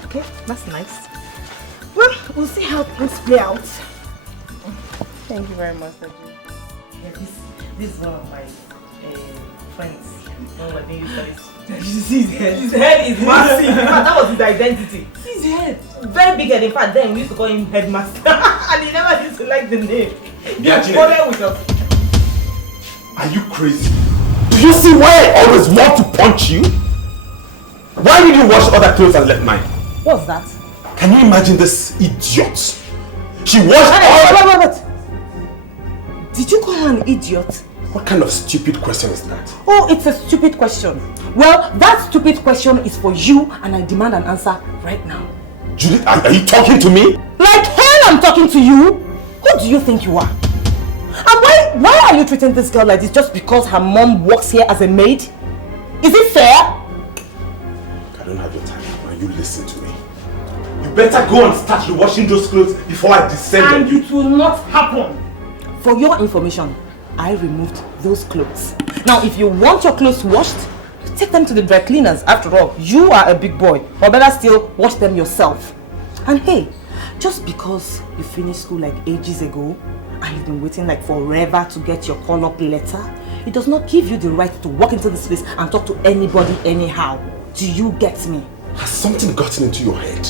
Okay, that's nice. Well, we'll see how things play out. Thank you very much, Daddy. Yeah, this is one of my friends. One of my baby friends. You see his head? His head is massive. In fact, that was his identity. His head. Very big head. In fact, then we used to call him Headmaster. And he never used to like the name. He followed with us. Are you crazy? Do you see why I always want to punch you? Why did you wash other clothes and left mine? What's that? Can you imagine this idiot? She washed Wait. Did you call her an idiot? What kind of stupid question is that? Oh, it's a stupid question. Well, that stupid question is for you and I demand an answer right now. Judith, are you talking to me? Like hell I'm talking to you? Who do you think you are? And why are you treating this girl like this just because her mom works here as a maid? Is it fair? I don't have your time now. You listen to me. You better go and start washing those clothes before I descend on you. And it will not happen. For your information, I removed those clothes. Now, if you want your clothes washed, take them to the dry cleaners. After all, you are a big boy. Or better still, wash them yourself. And hey, just because you finished school like ages ago and you've been waiting like forever to get your call-up letter, it does not give you the right to walk into this place and talk to anybody anyhow. Do you get me? Has something gotten into your head?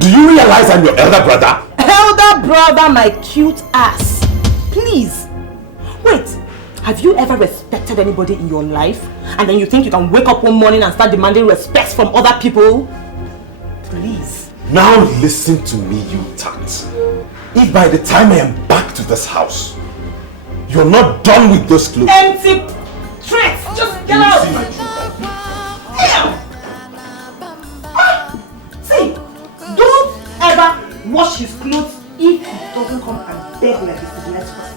Do you realize I'm your elder brother? Elder brother, my cute ass. Please. Wait, have you ever respected anybody in your life? And then you think you can wake up one morning and start demanding respect from other people? Please. Now listen to me, you tant. If by the time I am back to this house, you're not done with those clothes. Empty tricks! Just get out! Damn! See, don't ever wash his clothes if he doesn't come and beg like he's the next person.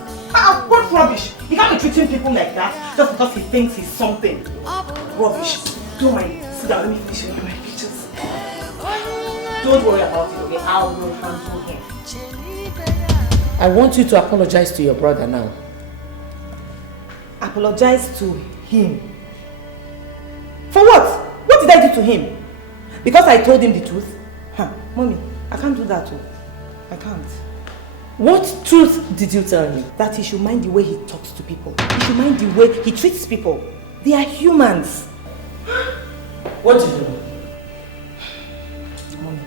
What rubbish! He can't be treating people like that just because he thinks he's something. Rubbish. Don't mind. Sit down, let me finish with my pictures. Don't worry about it, okay? I will handle him. I want you to apologize to your brother now. Apologize to him? For what? What did I do to him? Because I told him the truth? Mommy, I can't do that too. I can't. What truth did you tell him? That he should mind the way he talks to people. He should mind the way he treats people. They are humans. What did you do? Mommy,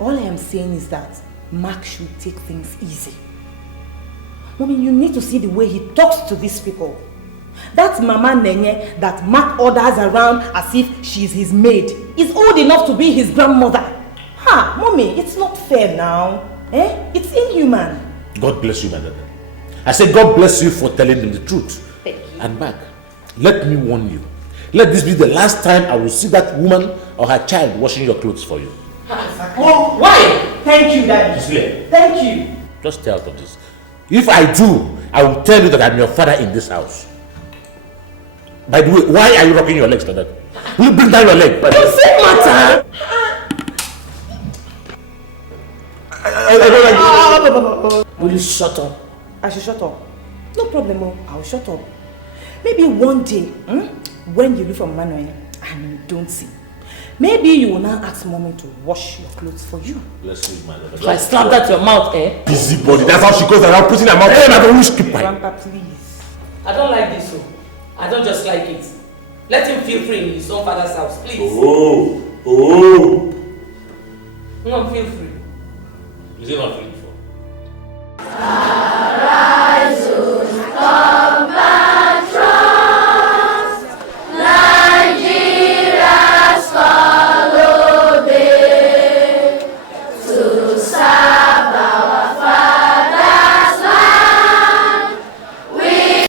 all I am saying is that Mark should take things easy. Mommy, you need to see the way he talks to these people. That Mama Nenye that Mark orders around as if she's his maid is old enough to be his grandmother. Mommy, it's not fair now. It's inhuman. God bless you, my daughter. I say God bless you for telling them the truth. Thank you. And Mark, let me warn you. Let this be the last time I will see that woman or her child washing your clothes for you. Oh, why? Thank you, Daddy. Gisele. Thank you. Just stay out of this. If I do, I will tell you that I'm your father in this house. By the way, why are you rocking your legs like that? Will you bring down your leg? Does it matter? Will you shut up? I should shut up. No problem, I'll shut up. Maybe one day, when you leave from Manuel and you don't see, maybe you will now ask Mommy to wash your clothes for you. Bless you, my daughter. If I slap that your mouth, Busybody, that's how she goes around putting her mouth. Grandpa, please. I don't like this, so I don't just like it. Let him feel free in his own father's house, please. No, feel free. Is it not free before? Arise, compatriots, Nigeria's follow thee to serve our father's land with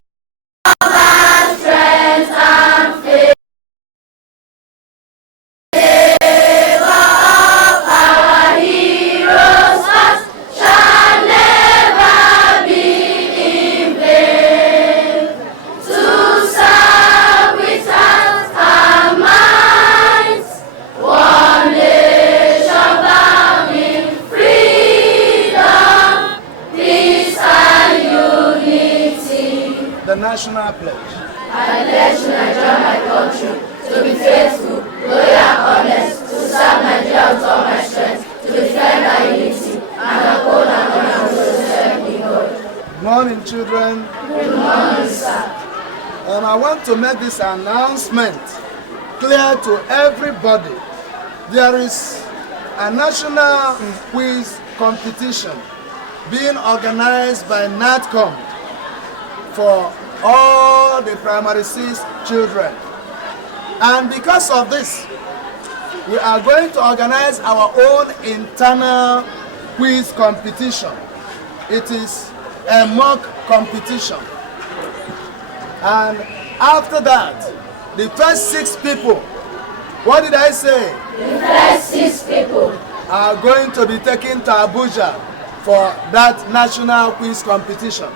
all our strength and faith. Favor of our heroes' hearts children? Good morning, sir. I want to make this announcement clear to everybody. There is a national quiz competition being organized by NATCOM for all the primary 6 children. And because of this, we are going to organize our own internal quiz competition. It is a mock competition. And after that, the first 6 people, what did I say? The first 6 people are going to be taken to Abuja for that national quiz competition.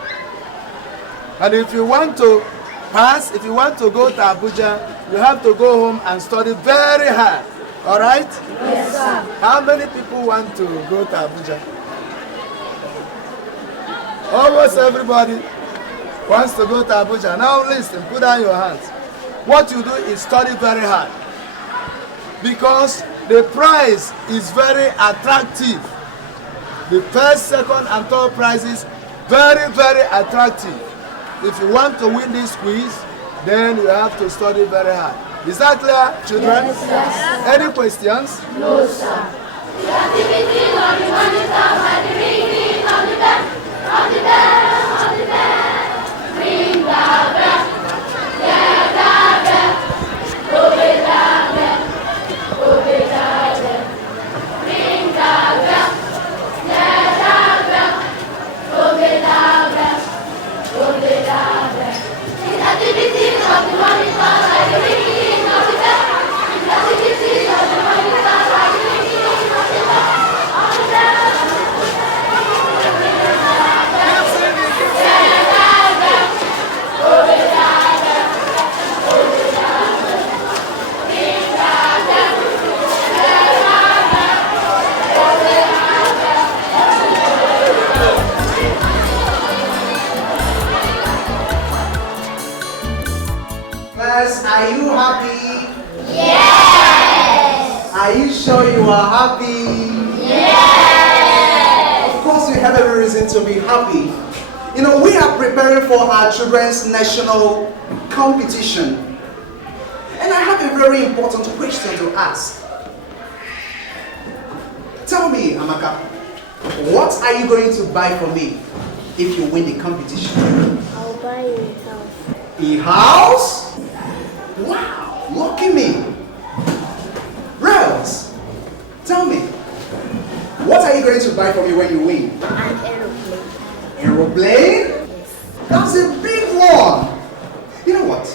And if you want to pass, if you want to go to Abuja, you have to go home and study very hard. All right? Yes, sir. How many people want to go to Abuja? Almost everybody wants to go to Abuja. Now listen, put down your hands. What you do is study very hard, because the prize is very attractive. The first, second, and third prizes very, very attractive. If you want to win this quiz, then you have to study very hard. Is that clear, children? Yes, sir. Any questions? No, sir. The activities of the monitor by the ringing of the bell, of the bell, of the bell. Ring the bell, get the bell, obey the bell, obey the bell. Ring the bell, get the bell, obey the bell, obey the bell. The activities of the monitor by the ringing of the bell, the activities of the monitor by the ringing of the bell, of the bell. Class, are you happy? Yes! Are you sure you are happy? Yes! Of course, you have every reason to be happy. You know, we are preparing for our children's national competition. And I have a very important question to ask. Tell me, Amaka, what are you going to buy for me if you win the competition? I'll buy you a house. A house? Wow, lucky me. Rose, tell me, what are you going to buy for me when you win? An aeroplane. Aeroplane? Yes. That's a big one. You know what?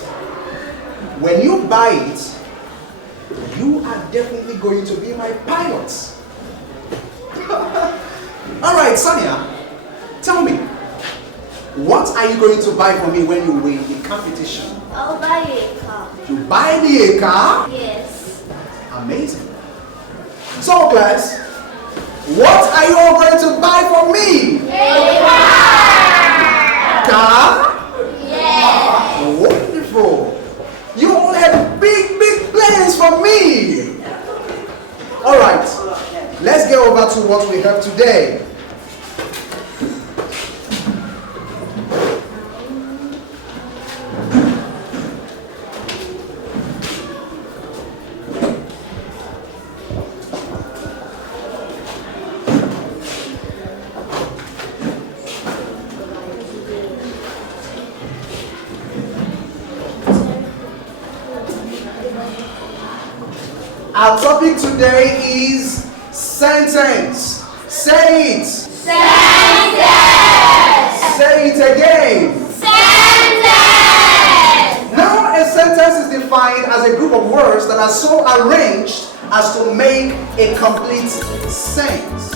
When you buy it, you are definitely going to be my pilot. All right, Sonia, tell me, what are you going to buy for me when you win the competition? I'll buy you a car. You buy me a car? Yes. Amazing. So, class, what are you all going to buy for me? A car. Car? Yes. Wonderful. You all have big, big plans for me. All right, let's get over to what we have today. Our topic today is sentence. Say it. Sentence. Say it again. Sentence. Now a sentence is defined as a group of words that are so arranged as to make a complete sense.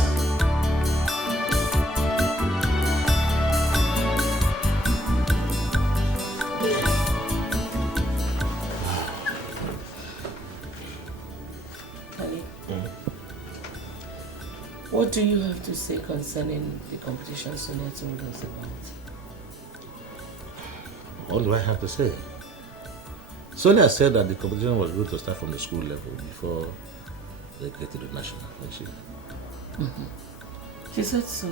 What do you have to say concerning the competition Sonia told us about? What do I have to say? Sonia said that the competition was going to start from the school level before they get to the national, didn't she? She said so.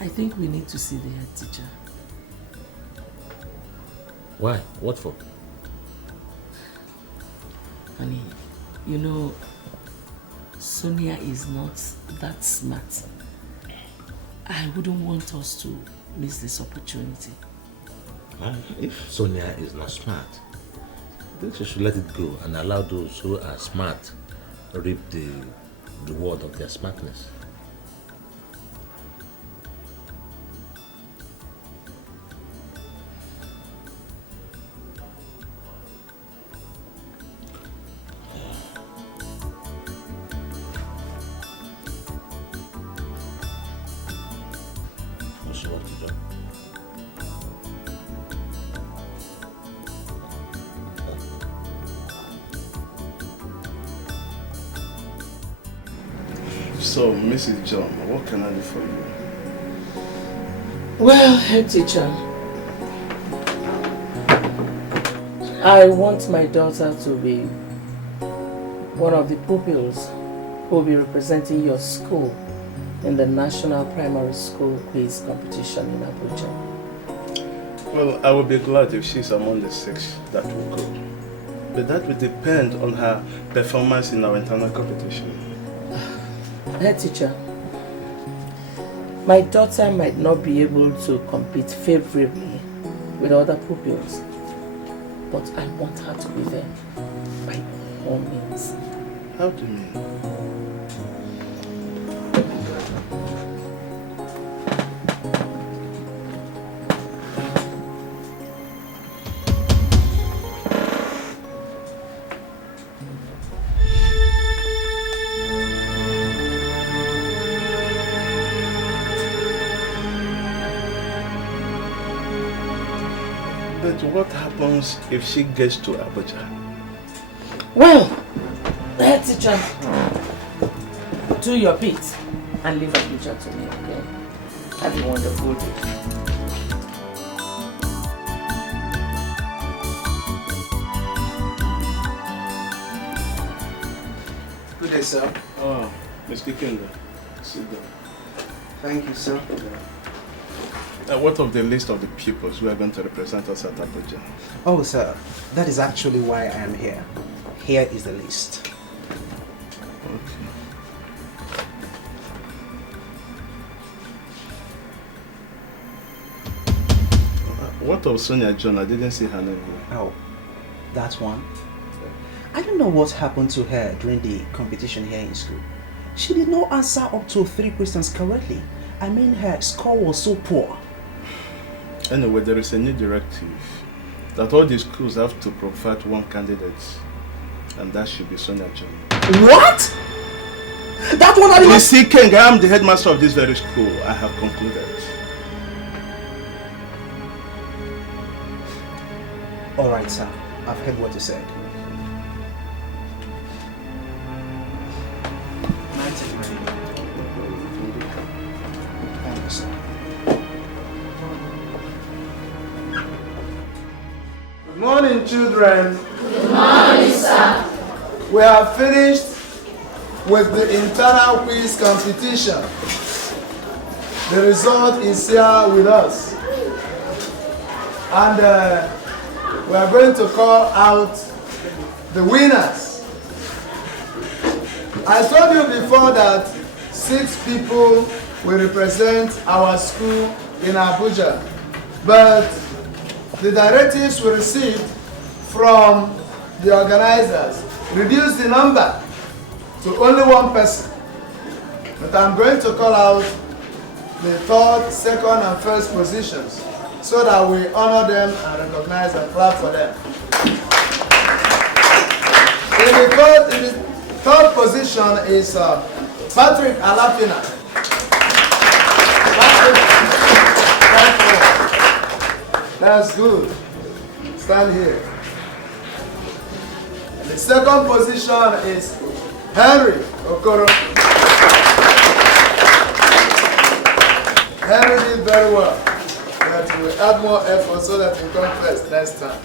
I think we need to see the head teacher. Why? What for? Honey, you know, Sonia is not that smart. I wouldn't want us to miss this opportunity. If Sonia is not smart, I think she should let it go and allow those who are smart reap the reward of their smartness. So, Mrs. John, what can I do for you? Well, head teacher, I want my daughter to be one of the pupils who will be representing your school in the National Primary School Quiz Competition in Abuja. Well, I will be glad if she's among the 6 that will go. But that will depend on her performance in our internal competition. Head teacher, my daughter might not be able to compete favorably with other pupils, but I want her to be there by all means. How do you mean? But what happens if she gets to Abuja? Well, head teacher, do your bit and leave Abuja to me, okay? Have a wonderful day. Good day, sir. Oh, Mr. Kinder, sit down. Thank you, sir. What of the list of the pupils who are going to represent us at Abuja? Oh, sir, that is actually why I am here. Here is the list. Okay. What of Sonia John? I didn't see her name here. Oh, that one? I don't know what happened to her during the competition here in school. She did not answer up to 3 questions correctly. I mean, her score was so poor. Anyway, there is a new directive that all the schools have to provide 1 candidate, and that should be Sonia John. What? That one I didn't... Mr. King, I am the headmaster of this very school. I have concluded. Alright, sir. I've heard what you said. Thank you, sir. Good morning, children. Good morning, sir. We have finished with the internal quiz competition. The result is here with us. And we are going to call out the winners. I told you before that 6 people will represent our school in Abuja, but the directives we received from the organizers reduced the number to only 1 person. But I'm going to call out the 3rd, 2nd, and 1st positions so that we honor them and recognize and clap for them. In the 3rd position is Patrick Alapina. That's good. Stand here. And the 2nd position is Henry Okoh. Henry did very well. But we will add more effort so that we come first next time.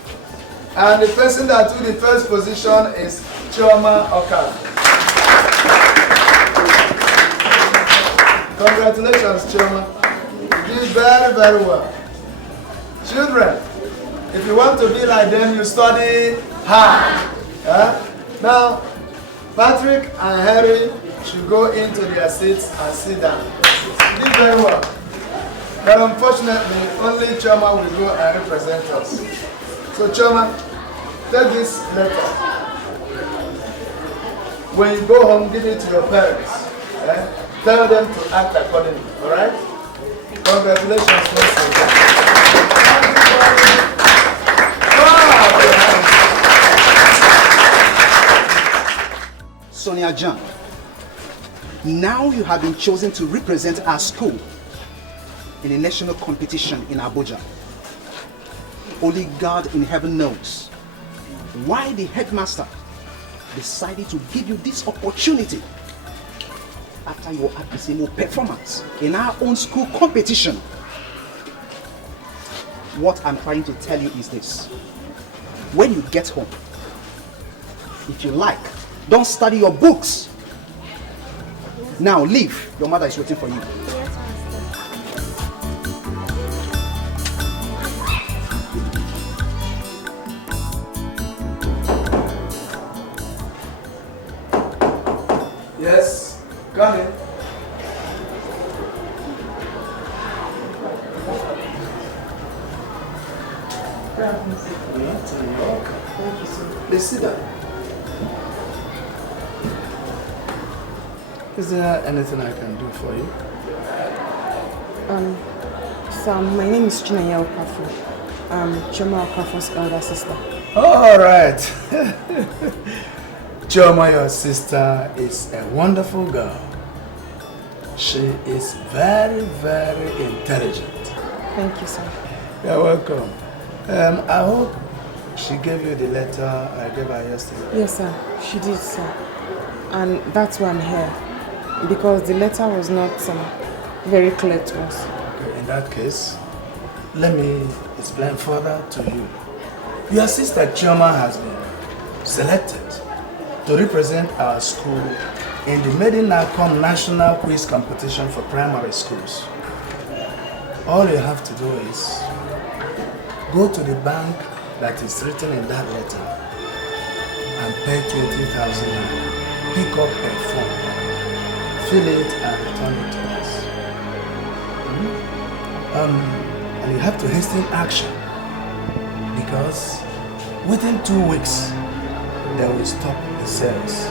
And the person that took the 1st position is Chioma Okey. Congratulations, Chioma. very, very well. Children, if you want to be like them, you study hard. Now, Patrick and Harry should go into their seats and sit down. Did very well. But unfortunately, only Choma will go and represent us. So Choma, take this letter. When you go home, give it to your parents. Tell them to act accordingly, alright? Congratulations once again. Sonia John, now you have been chosen to represent our school in a national competition in Abuja. Only God in heaven knows why the headmaster decided to give you this opportunity after your abysmal performance in our own school competition. What I'm trying to tell you is this. When you get home, if you like, don't study your books. Now leave. Your mother is waiting for you. Yes, come in. Thank you, sir. Please sit down. Is there anything I can do for you? Sir, my name is Chinaya Okafor. I'm Choma Okafor's elder sister. All right. Choma, your sister, is a wonderful girl. She is very, very intelligent. Thank you, sir. You're welcome. I hope she gave you the letter I gave her yesterday. Yes, sir. She did, sir. And that's why I'm here. Because the letter was not very clear to us. Okay, in that case, let me explain further to you. Your sister Chioma has been selected to represent our school in the Medinacom National Quiz Competition for primary schools. All you have to do is go to the bank that is written in that letter and pay 20,000 naira. Pick up a form, fill it and return it to us. And you have to hasten action because within 2 weeks they will stop the sales.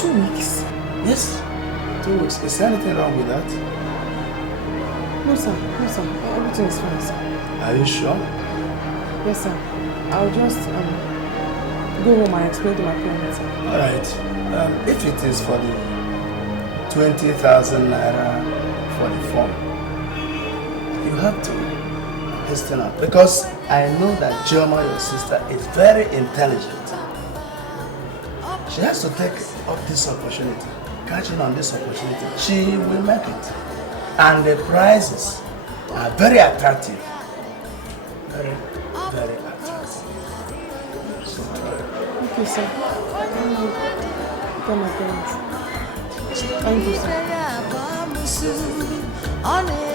2 weeks? Yes, 2 weeks. Is there anything wrong with that? No, sir. No, sir. Everything is fine, sir. Are you sure? Yes, sir. I'll just go home and explain to my parents. All right. If it is for the 20,000 naira for the form, you have to hasten up because I know that Chioma, your sister, is very intelligent. She has to take up this opportunity, catching on this opportunity. She will make it. And the prizes are very attractive. Very, very attractive. So, thank you, sir. Thank my parents. Thank you, sir. I'm ready.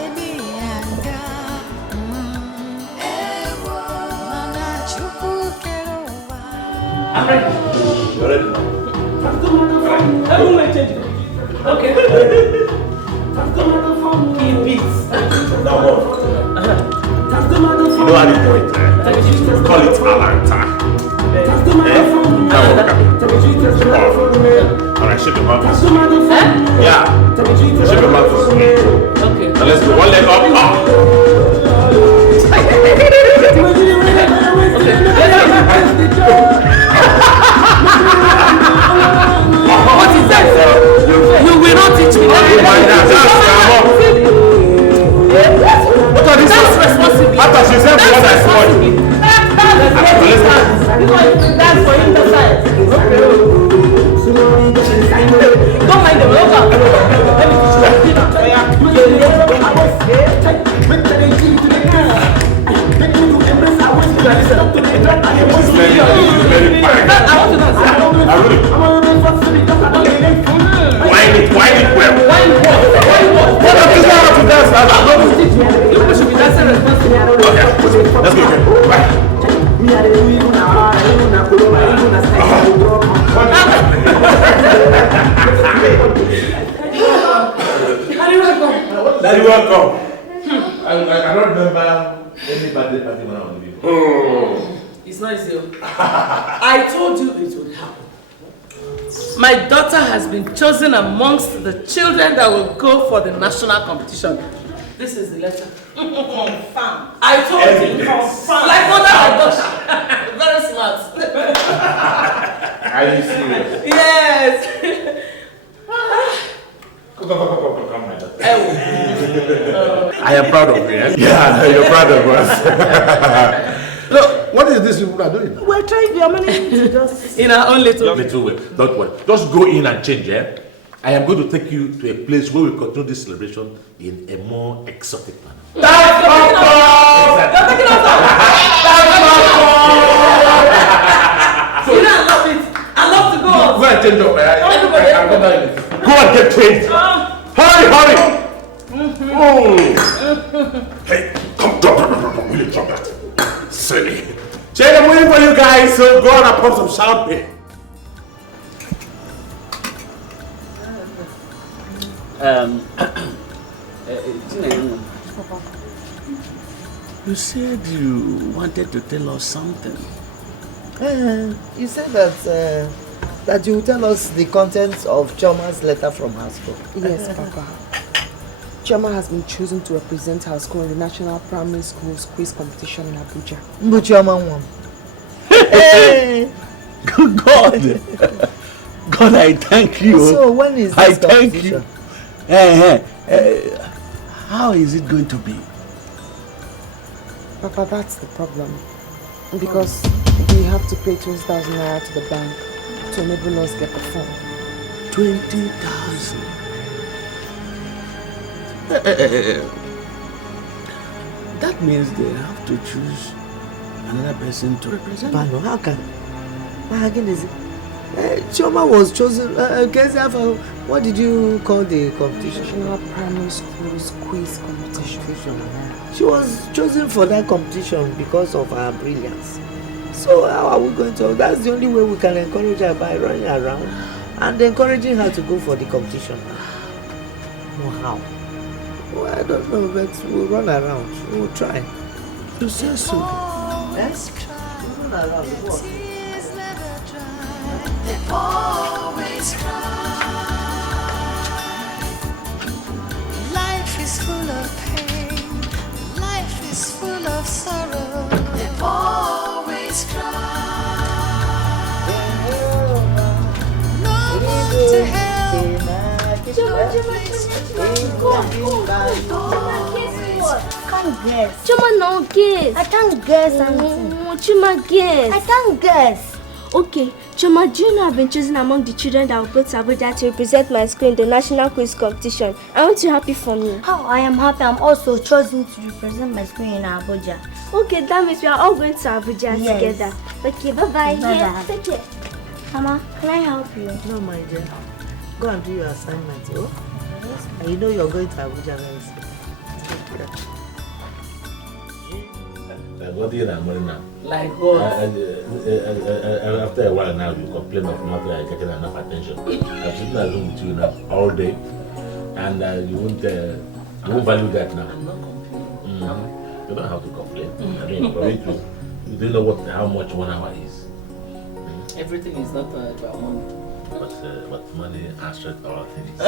You're ready? I don't mind changing. Okay. Keep it. Now what? You know how to do it. Call it Alanta. Alright, shake your mouth. Yeah. Shake your mouth. Okay. Now let's go. One leg up. What is that? You will not teach me. What are these? That's responsibility. After she said what I want. That's for him to say. Don't mind them. Let me Wine it well. What is that to dance? Let's go again. Daddy, welcome. I cannot remember any birthday party when I was living. It's not easy. I told you it would happen. My daughter has been chosen amongst the children that will go for the national competition. This is the letter. Confirm. I told you. Confirm. Like mother and daughter. Very smart. Are you serious? Yes. Come, my daughter. I am proud of you, eh? Yeah, you're proud of us. Look, what is this people are doing? We're trying, we are managing to just... In our own little way. Don't worry. Just go in and change, eh? I am going to take you to a place where we continue this celebration in a more exotic manner. That's You know, I love it. I love to go. Go and change up, eh? Go and get changed. Hurry! Hey, come, drop. Will you drop that? Silly. Jane, I'm waiting for you guys, so go on and pump some champagne. You said you wanted to tell us something. You said that you will tell us the contents of Chioma's letter from her school. Yes, Papa. Chioma has been chosen to represent her school in the National Primary Schools Quiz Competition in Abuja. But Chioma won. Hey! God, I thank you. So when is this competition? How is it going to be? Papa, that's the problem. Because we have to pay 20,000 naira to the bank to enable us get the form. 20,000. That means they have to choose another person to represent. But no, how can? Again, is it? Chioma was chosen. What did you call the competition? National Primary Schools Quiz Competition. She was chosen for that competition because of her brilliance. So how are we going to? That's the only way we can encourage her, by running around and encouraging her to go for the competition. No, how? Well, I don't know, but we'll run around. We'll try. You say so? Yes. We'll run around. What? They always cry. Life is full of pain. Life is full of sorrow. They always cry. No one to help. Can't guess. Chuma, no guess. I can't guess. Chuma, guess. I can't guess. Okay, Chuma, do you know I've been chosen among the children that will go to Abuja to represent my school in the national quiz competition? Aren't you happy for me? Oh, I am happy. I'm also chosen to represent my school in Abuja. Okay, that means we are all going to Abuja together. Okay, bye-bye. Bye-bye. Take care. Mama, can I help you? No, my dear. Go and do your assignment, oh? Yes. And you know you're going to Abuja very soon. What do you know? Like what? After a while now, you complain of not getting enough attention. I'm sitting at home with you now all day, and you won't value that now. I'm not complaining. You don't have to complain. I mean, for you to, you don't know how much 1 hour is. Everything is not about money. But money answers all things.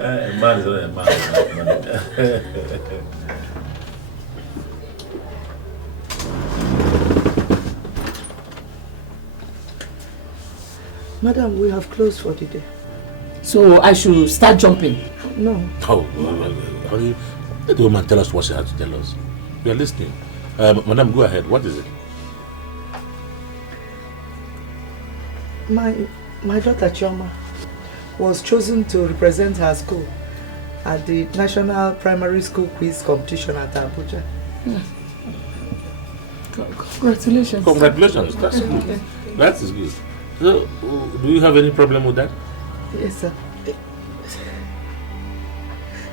A man is not a man without money. Madam, we have closed for the day. So I should start jumping? No. Oh, honey, let the woman tell us what she has to tell us. We are listening. Madam, go ahead. What is it? My daughter Chioma was chosen to represent her school at the National Primary School Quiz Competition at Abuja. Congratulations. Congratulations. That's good. That is good. So, do you have any problem with that? Yes, sir.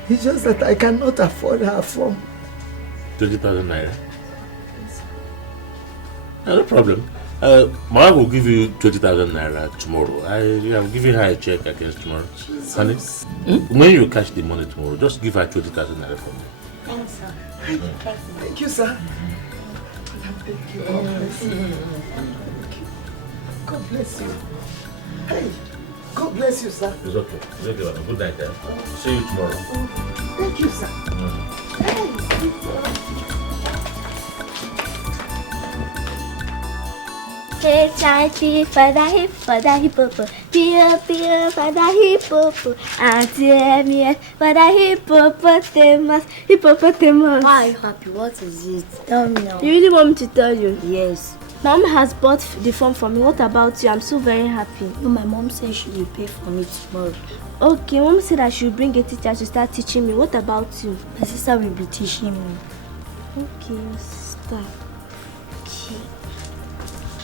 It's just that I cannot afford her form. 20,000 naira? No problem. Mama will give you 20,000 naira tomorrow. I'm giving her a check against tomorrow. Jesus. Honey, when you catch the money tomorrow, just give her 20,000 naira for me. Thanks, sir. Thank you, sir. Thank you. God bless you. God bless you. Hey, God bless you, sir. It's okay. It's okay, madam. Good night, See you tomorrow. Thank you, sir. Hey, Hey, Chanty, Father hip, popo. Pia, Father hip, popo. Auntie, Father hippopotamus. Why are you happy? What is it? Tell me now. You really want me to tell you? Yes. Mom has bought the form for me. What about you? I'm so very happy. No, my mom said she will pay for me tomorrow. Okay, Mom said I should bring a teacher to start teaching me. What about you? My sister will be teaching me. Okay, sister. Okay.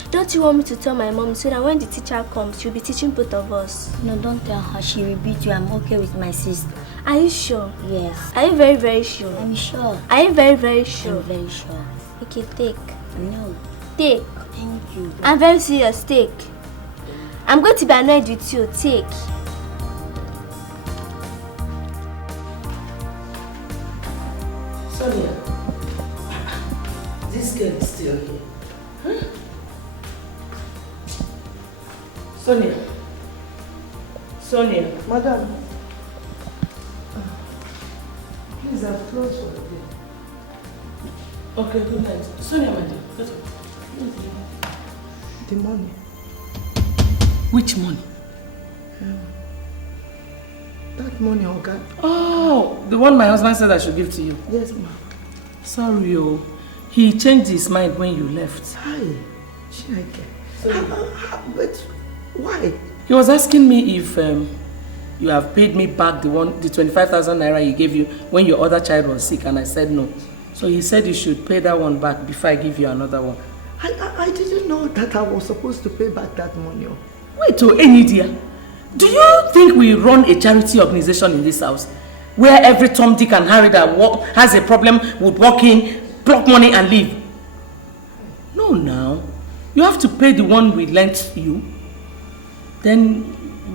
Don't you want me to tell my mom so that when the teacher comes, she'll be teaching both of us? No, don't tell her. She will beat you. I'm okay with my sister. Are you sure? Yes. Are you very, very sure? I'm sure. Are you very, very sure? I'm very sure. Okay, take. No. Take. Thank you. I'm very serious. Take. I'm going to be annoyed with you. Take. Sonia, this girl is still here. Huh? Sonia. Madam. Please, I've closed for the day. Okay, good night. Sonia, my dear. The money. Which money? That money, Oga. Oh, the one my husband said I should give to you. Yes, ma'am. Sorry, he changed his mind when you left. Hi, Chineke. But why? He was asking me if you have paid me back the 25,000 naira he gave you when your other child was sick, and I said no. So he said you should pay that one back before I give you another one. I didn't know that I was supposed to pay back that money. Wait, Ini Edo, do you think we run a charity organization in this house where every Tom, Dick and Harry that has a problem would walk in, block money and leave? No, now. You have to pay the one we lent you, then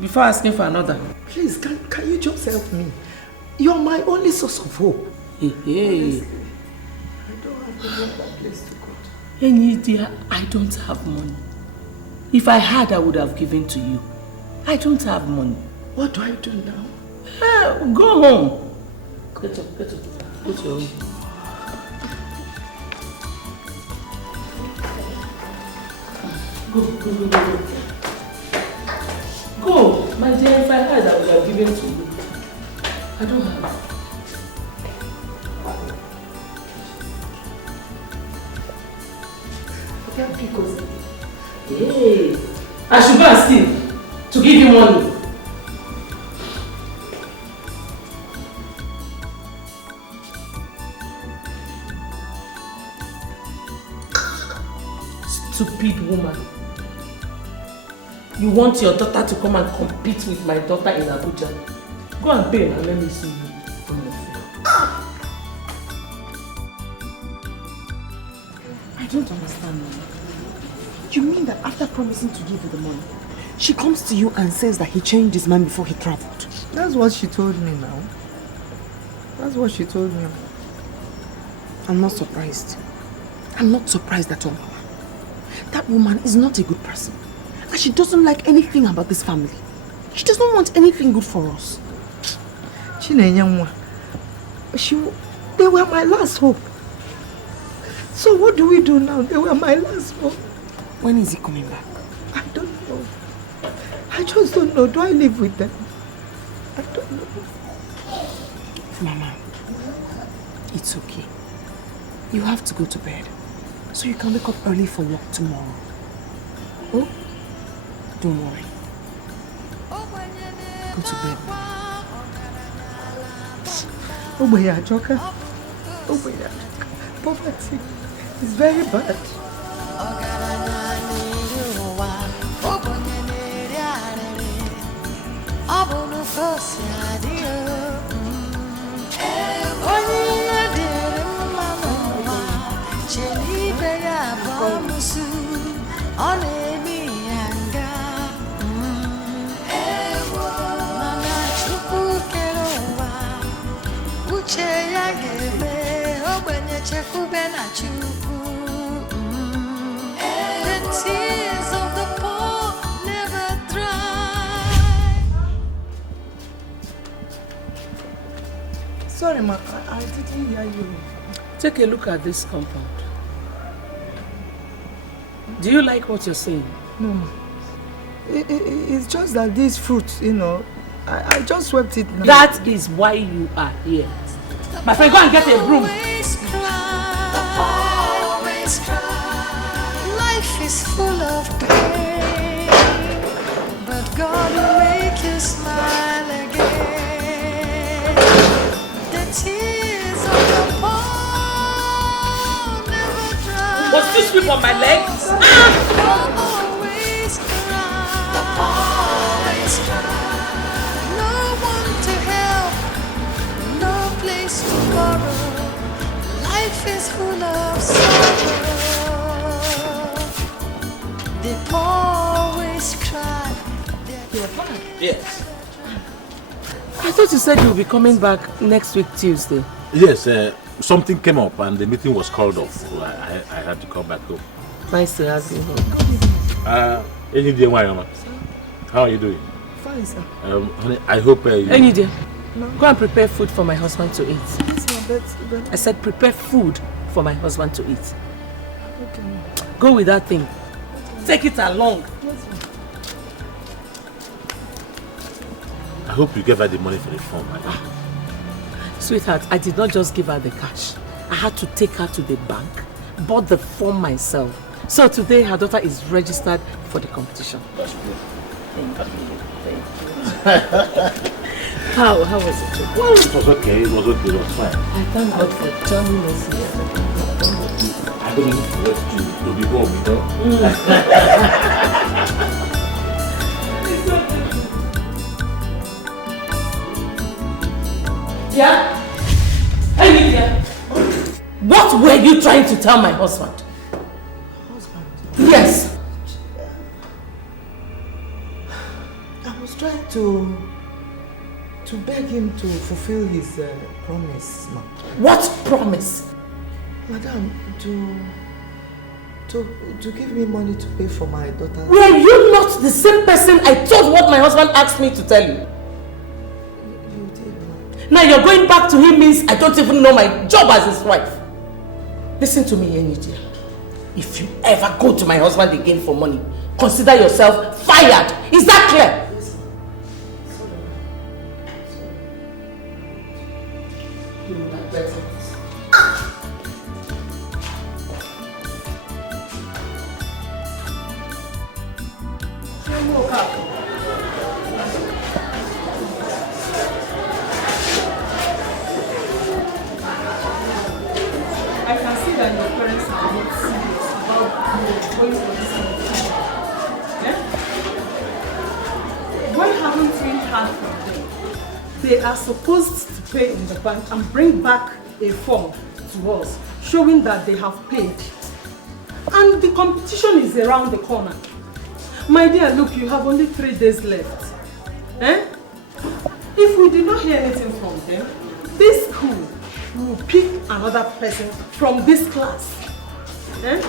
before asking for another. Please, can you just help me? You're my only source of hope. Hey. Honestly, I don't have any place to go to. Ini Edo, I don't have money. If I had, I would have given to you. I don't have money. What do I do now? Go home. Get up. Go to your room. Go. My dear, if I had, I would have given to you. I don't have. Because hey, I should go and steal to give you money. Stupid woman. You want your daughter to come and compete with my daughter in Abuja? Go and pay and let me see you on your floor. I don't understand, Mama. You mean that after promising to give you the money, she comes to you and says that he changed his mind before he traveled? that's what she told me now. That's what she told me. I'm not surprised. I'm not surprised at all, Mama. That woman is not a good person. And she doesn't like anything about this family. She doesn't want anything good for us. Chinenyanwa, they were my last hope. So what do we do now? They were my last hope. When is he coming back? I don't know. I just don't know. Do I live with them? I don't know. Mama, it's okay. You have to go to bed so you can wake up early for work tomorrow. Oh? Don't worry. Go to bed. Poverty is very bad. Sorry, ma, I didn't hear you. Take a look at this compound. Do you like what you're saying? No, ma. It's just that these fruits, you know, I just swept it now. That is why you are here. My friend, go and get a broom. Always cry. Life is full of pain, but God will make you smile again. The tears of the poor never dry. What's this whip on my legs? Always cry. Always cry. No one to help, no place to borrow. Life is full of sorrow. They always cry. Yes. I thought you said you'll be coming back next week Tuesday. Yes, something came up and the meeting was called off, so I had to come back home. Nice to have you home. How are you doing? Fine, sir. Honey, I hope you... Enide, go and prepare food for my husband to eat. Yes, but I said prepare food for my husband to eat. Okay. Go with that thing. Take it along. Yes, I hope you gave her the money for the form. Sweetheart, I did not just give her the cash. I had to take her to the bank, bought the form myself. So today her daughter is registered for the competition. That's good. Thank you. How was it? Well, it was okay. It was okay. It was fine. I thank God for joining us here. I don't need to wait to be home, you know. Yeah? Hey, Lydia. What were you trying to tell my husband? Husband? Yes. I was trying to beg him to fulfill his promise, ma. What promise? Madam, to give me money to pay for my daughter. Were you not the same person I told what my husband asked me to tell you? You did, ma. Now you're going back to him means I don't even know my job as his wife. Listen to me, Enide. If you ever go to my husband again for money, consider yourself fired. Is that clear? I can see that your parents are not serious about going for this competition. Yeah? Why haven't we heard from them? They are supposed to pay in the bank and bring back a form to us showing that they have paid. And the competition is around the corner. My dear, look, you have only 3 days left. Eh? If we did not hear anything from them, this school will pick another person from this class. Eh?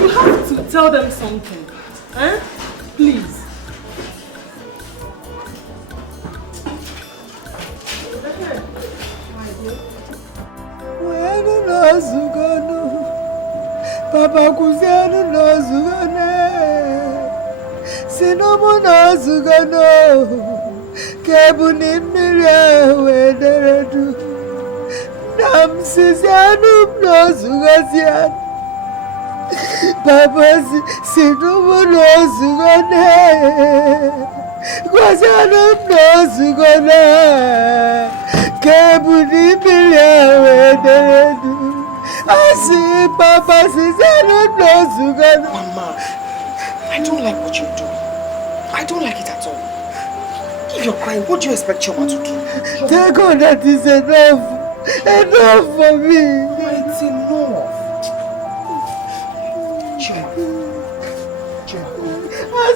You have to tell them something. Eh? Please. Papa Kuzianu no Zugane, Sinobu no Zugano, Kebuni Miria Wederedu, Nam Sizianu no Zugazian, Papa Sinobu no Zugane, Guazianu no Zugana, Kebuni Miria Wederedu. I see Papa says I don't know Zugano. Mama, I don't like what you're doing. I don't like it at all. If you're crying, what do you expect Choma to do? Thank God that is enough. Enough for me. It's enough. I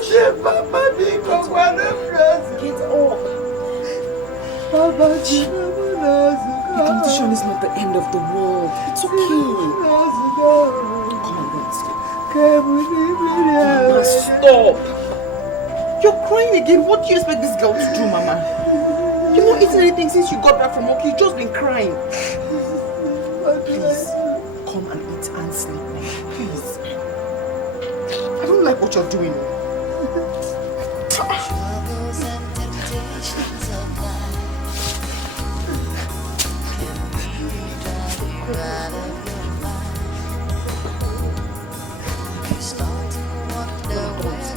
said, Papa, be one Get up. Papa, the competition is not the end of the world. It's okay. Come on, let's go. Stop. You're crying again. What do you expect this girl to do, Mama? You've not eaten anything since you got back from work. You've just been crying. Please, come and eat and sleep. Please. I don't like what you're doing.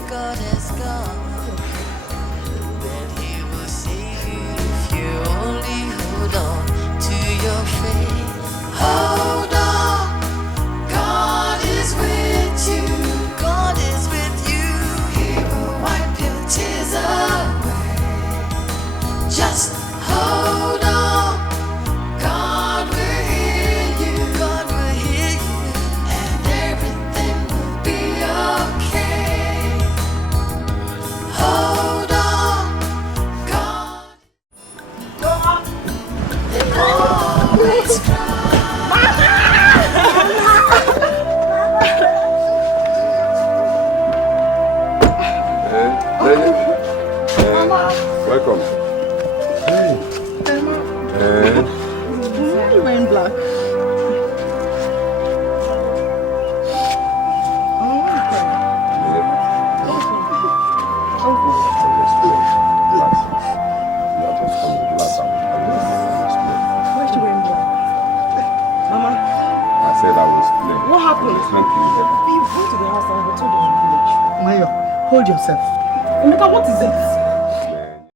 God has gone, then He will save you if you only hold on to your faith. Hold on, God is with you. God is with you. He will wipe your tears away. Just hold on, God will hear you. God will hear you, and everything will be okay. Hold on, God. Always Welcome. Hey. Why are you wearing black? What happened? We went to the house and we told them. Mayo, hold yourself. Emeka, what is it?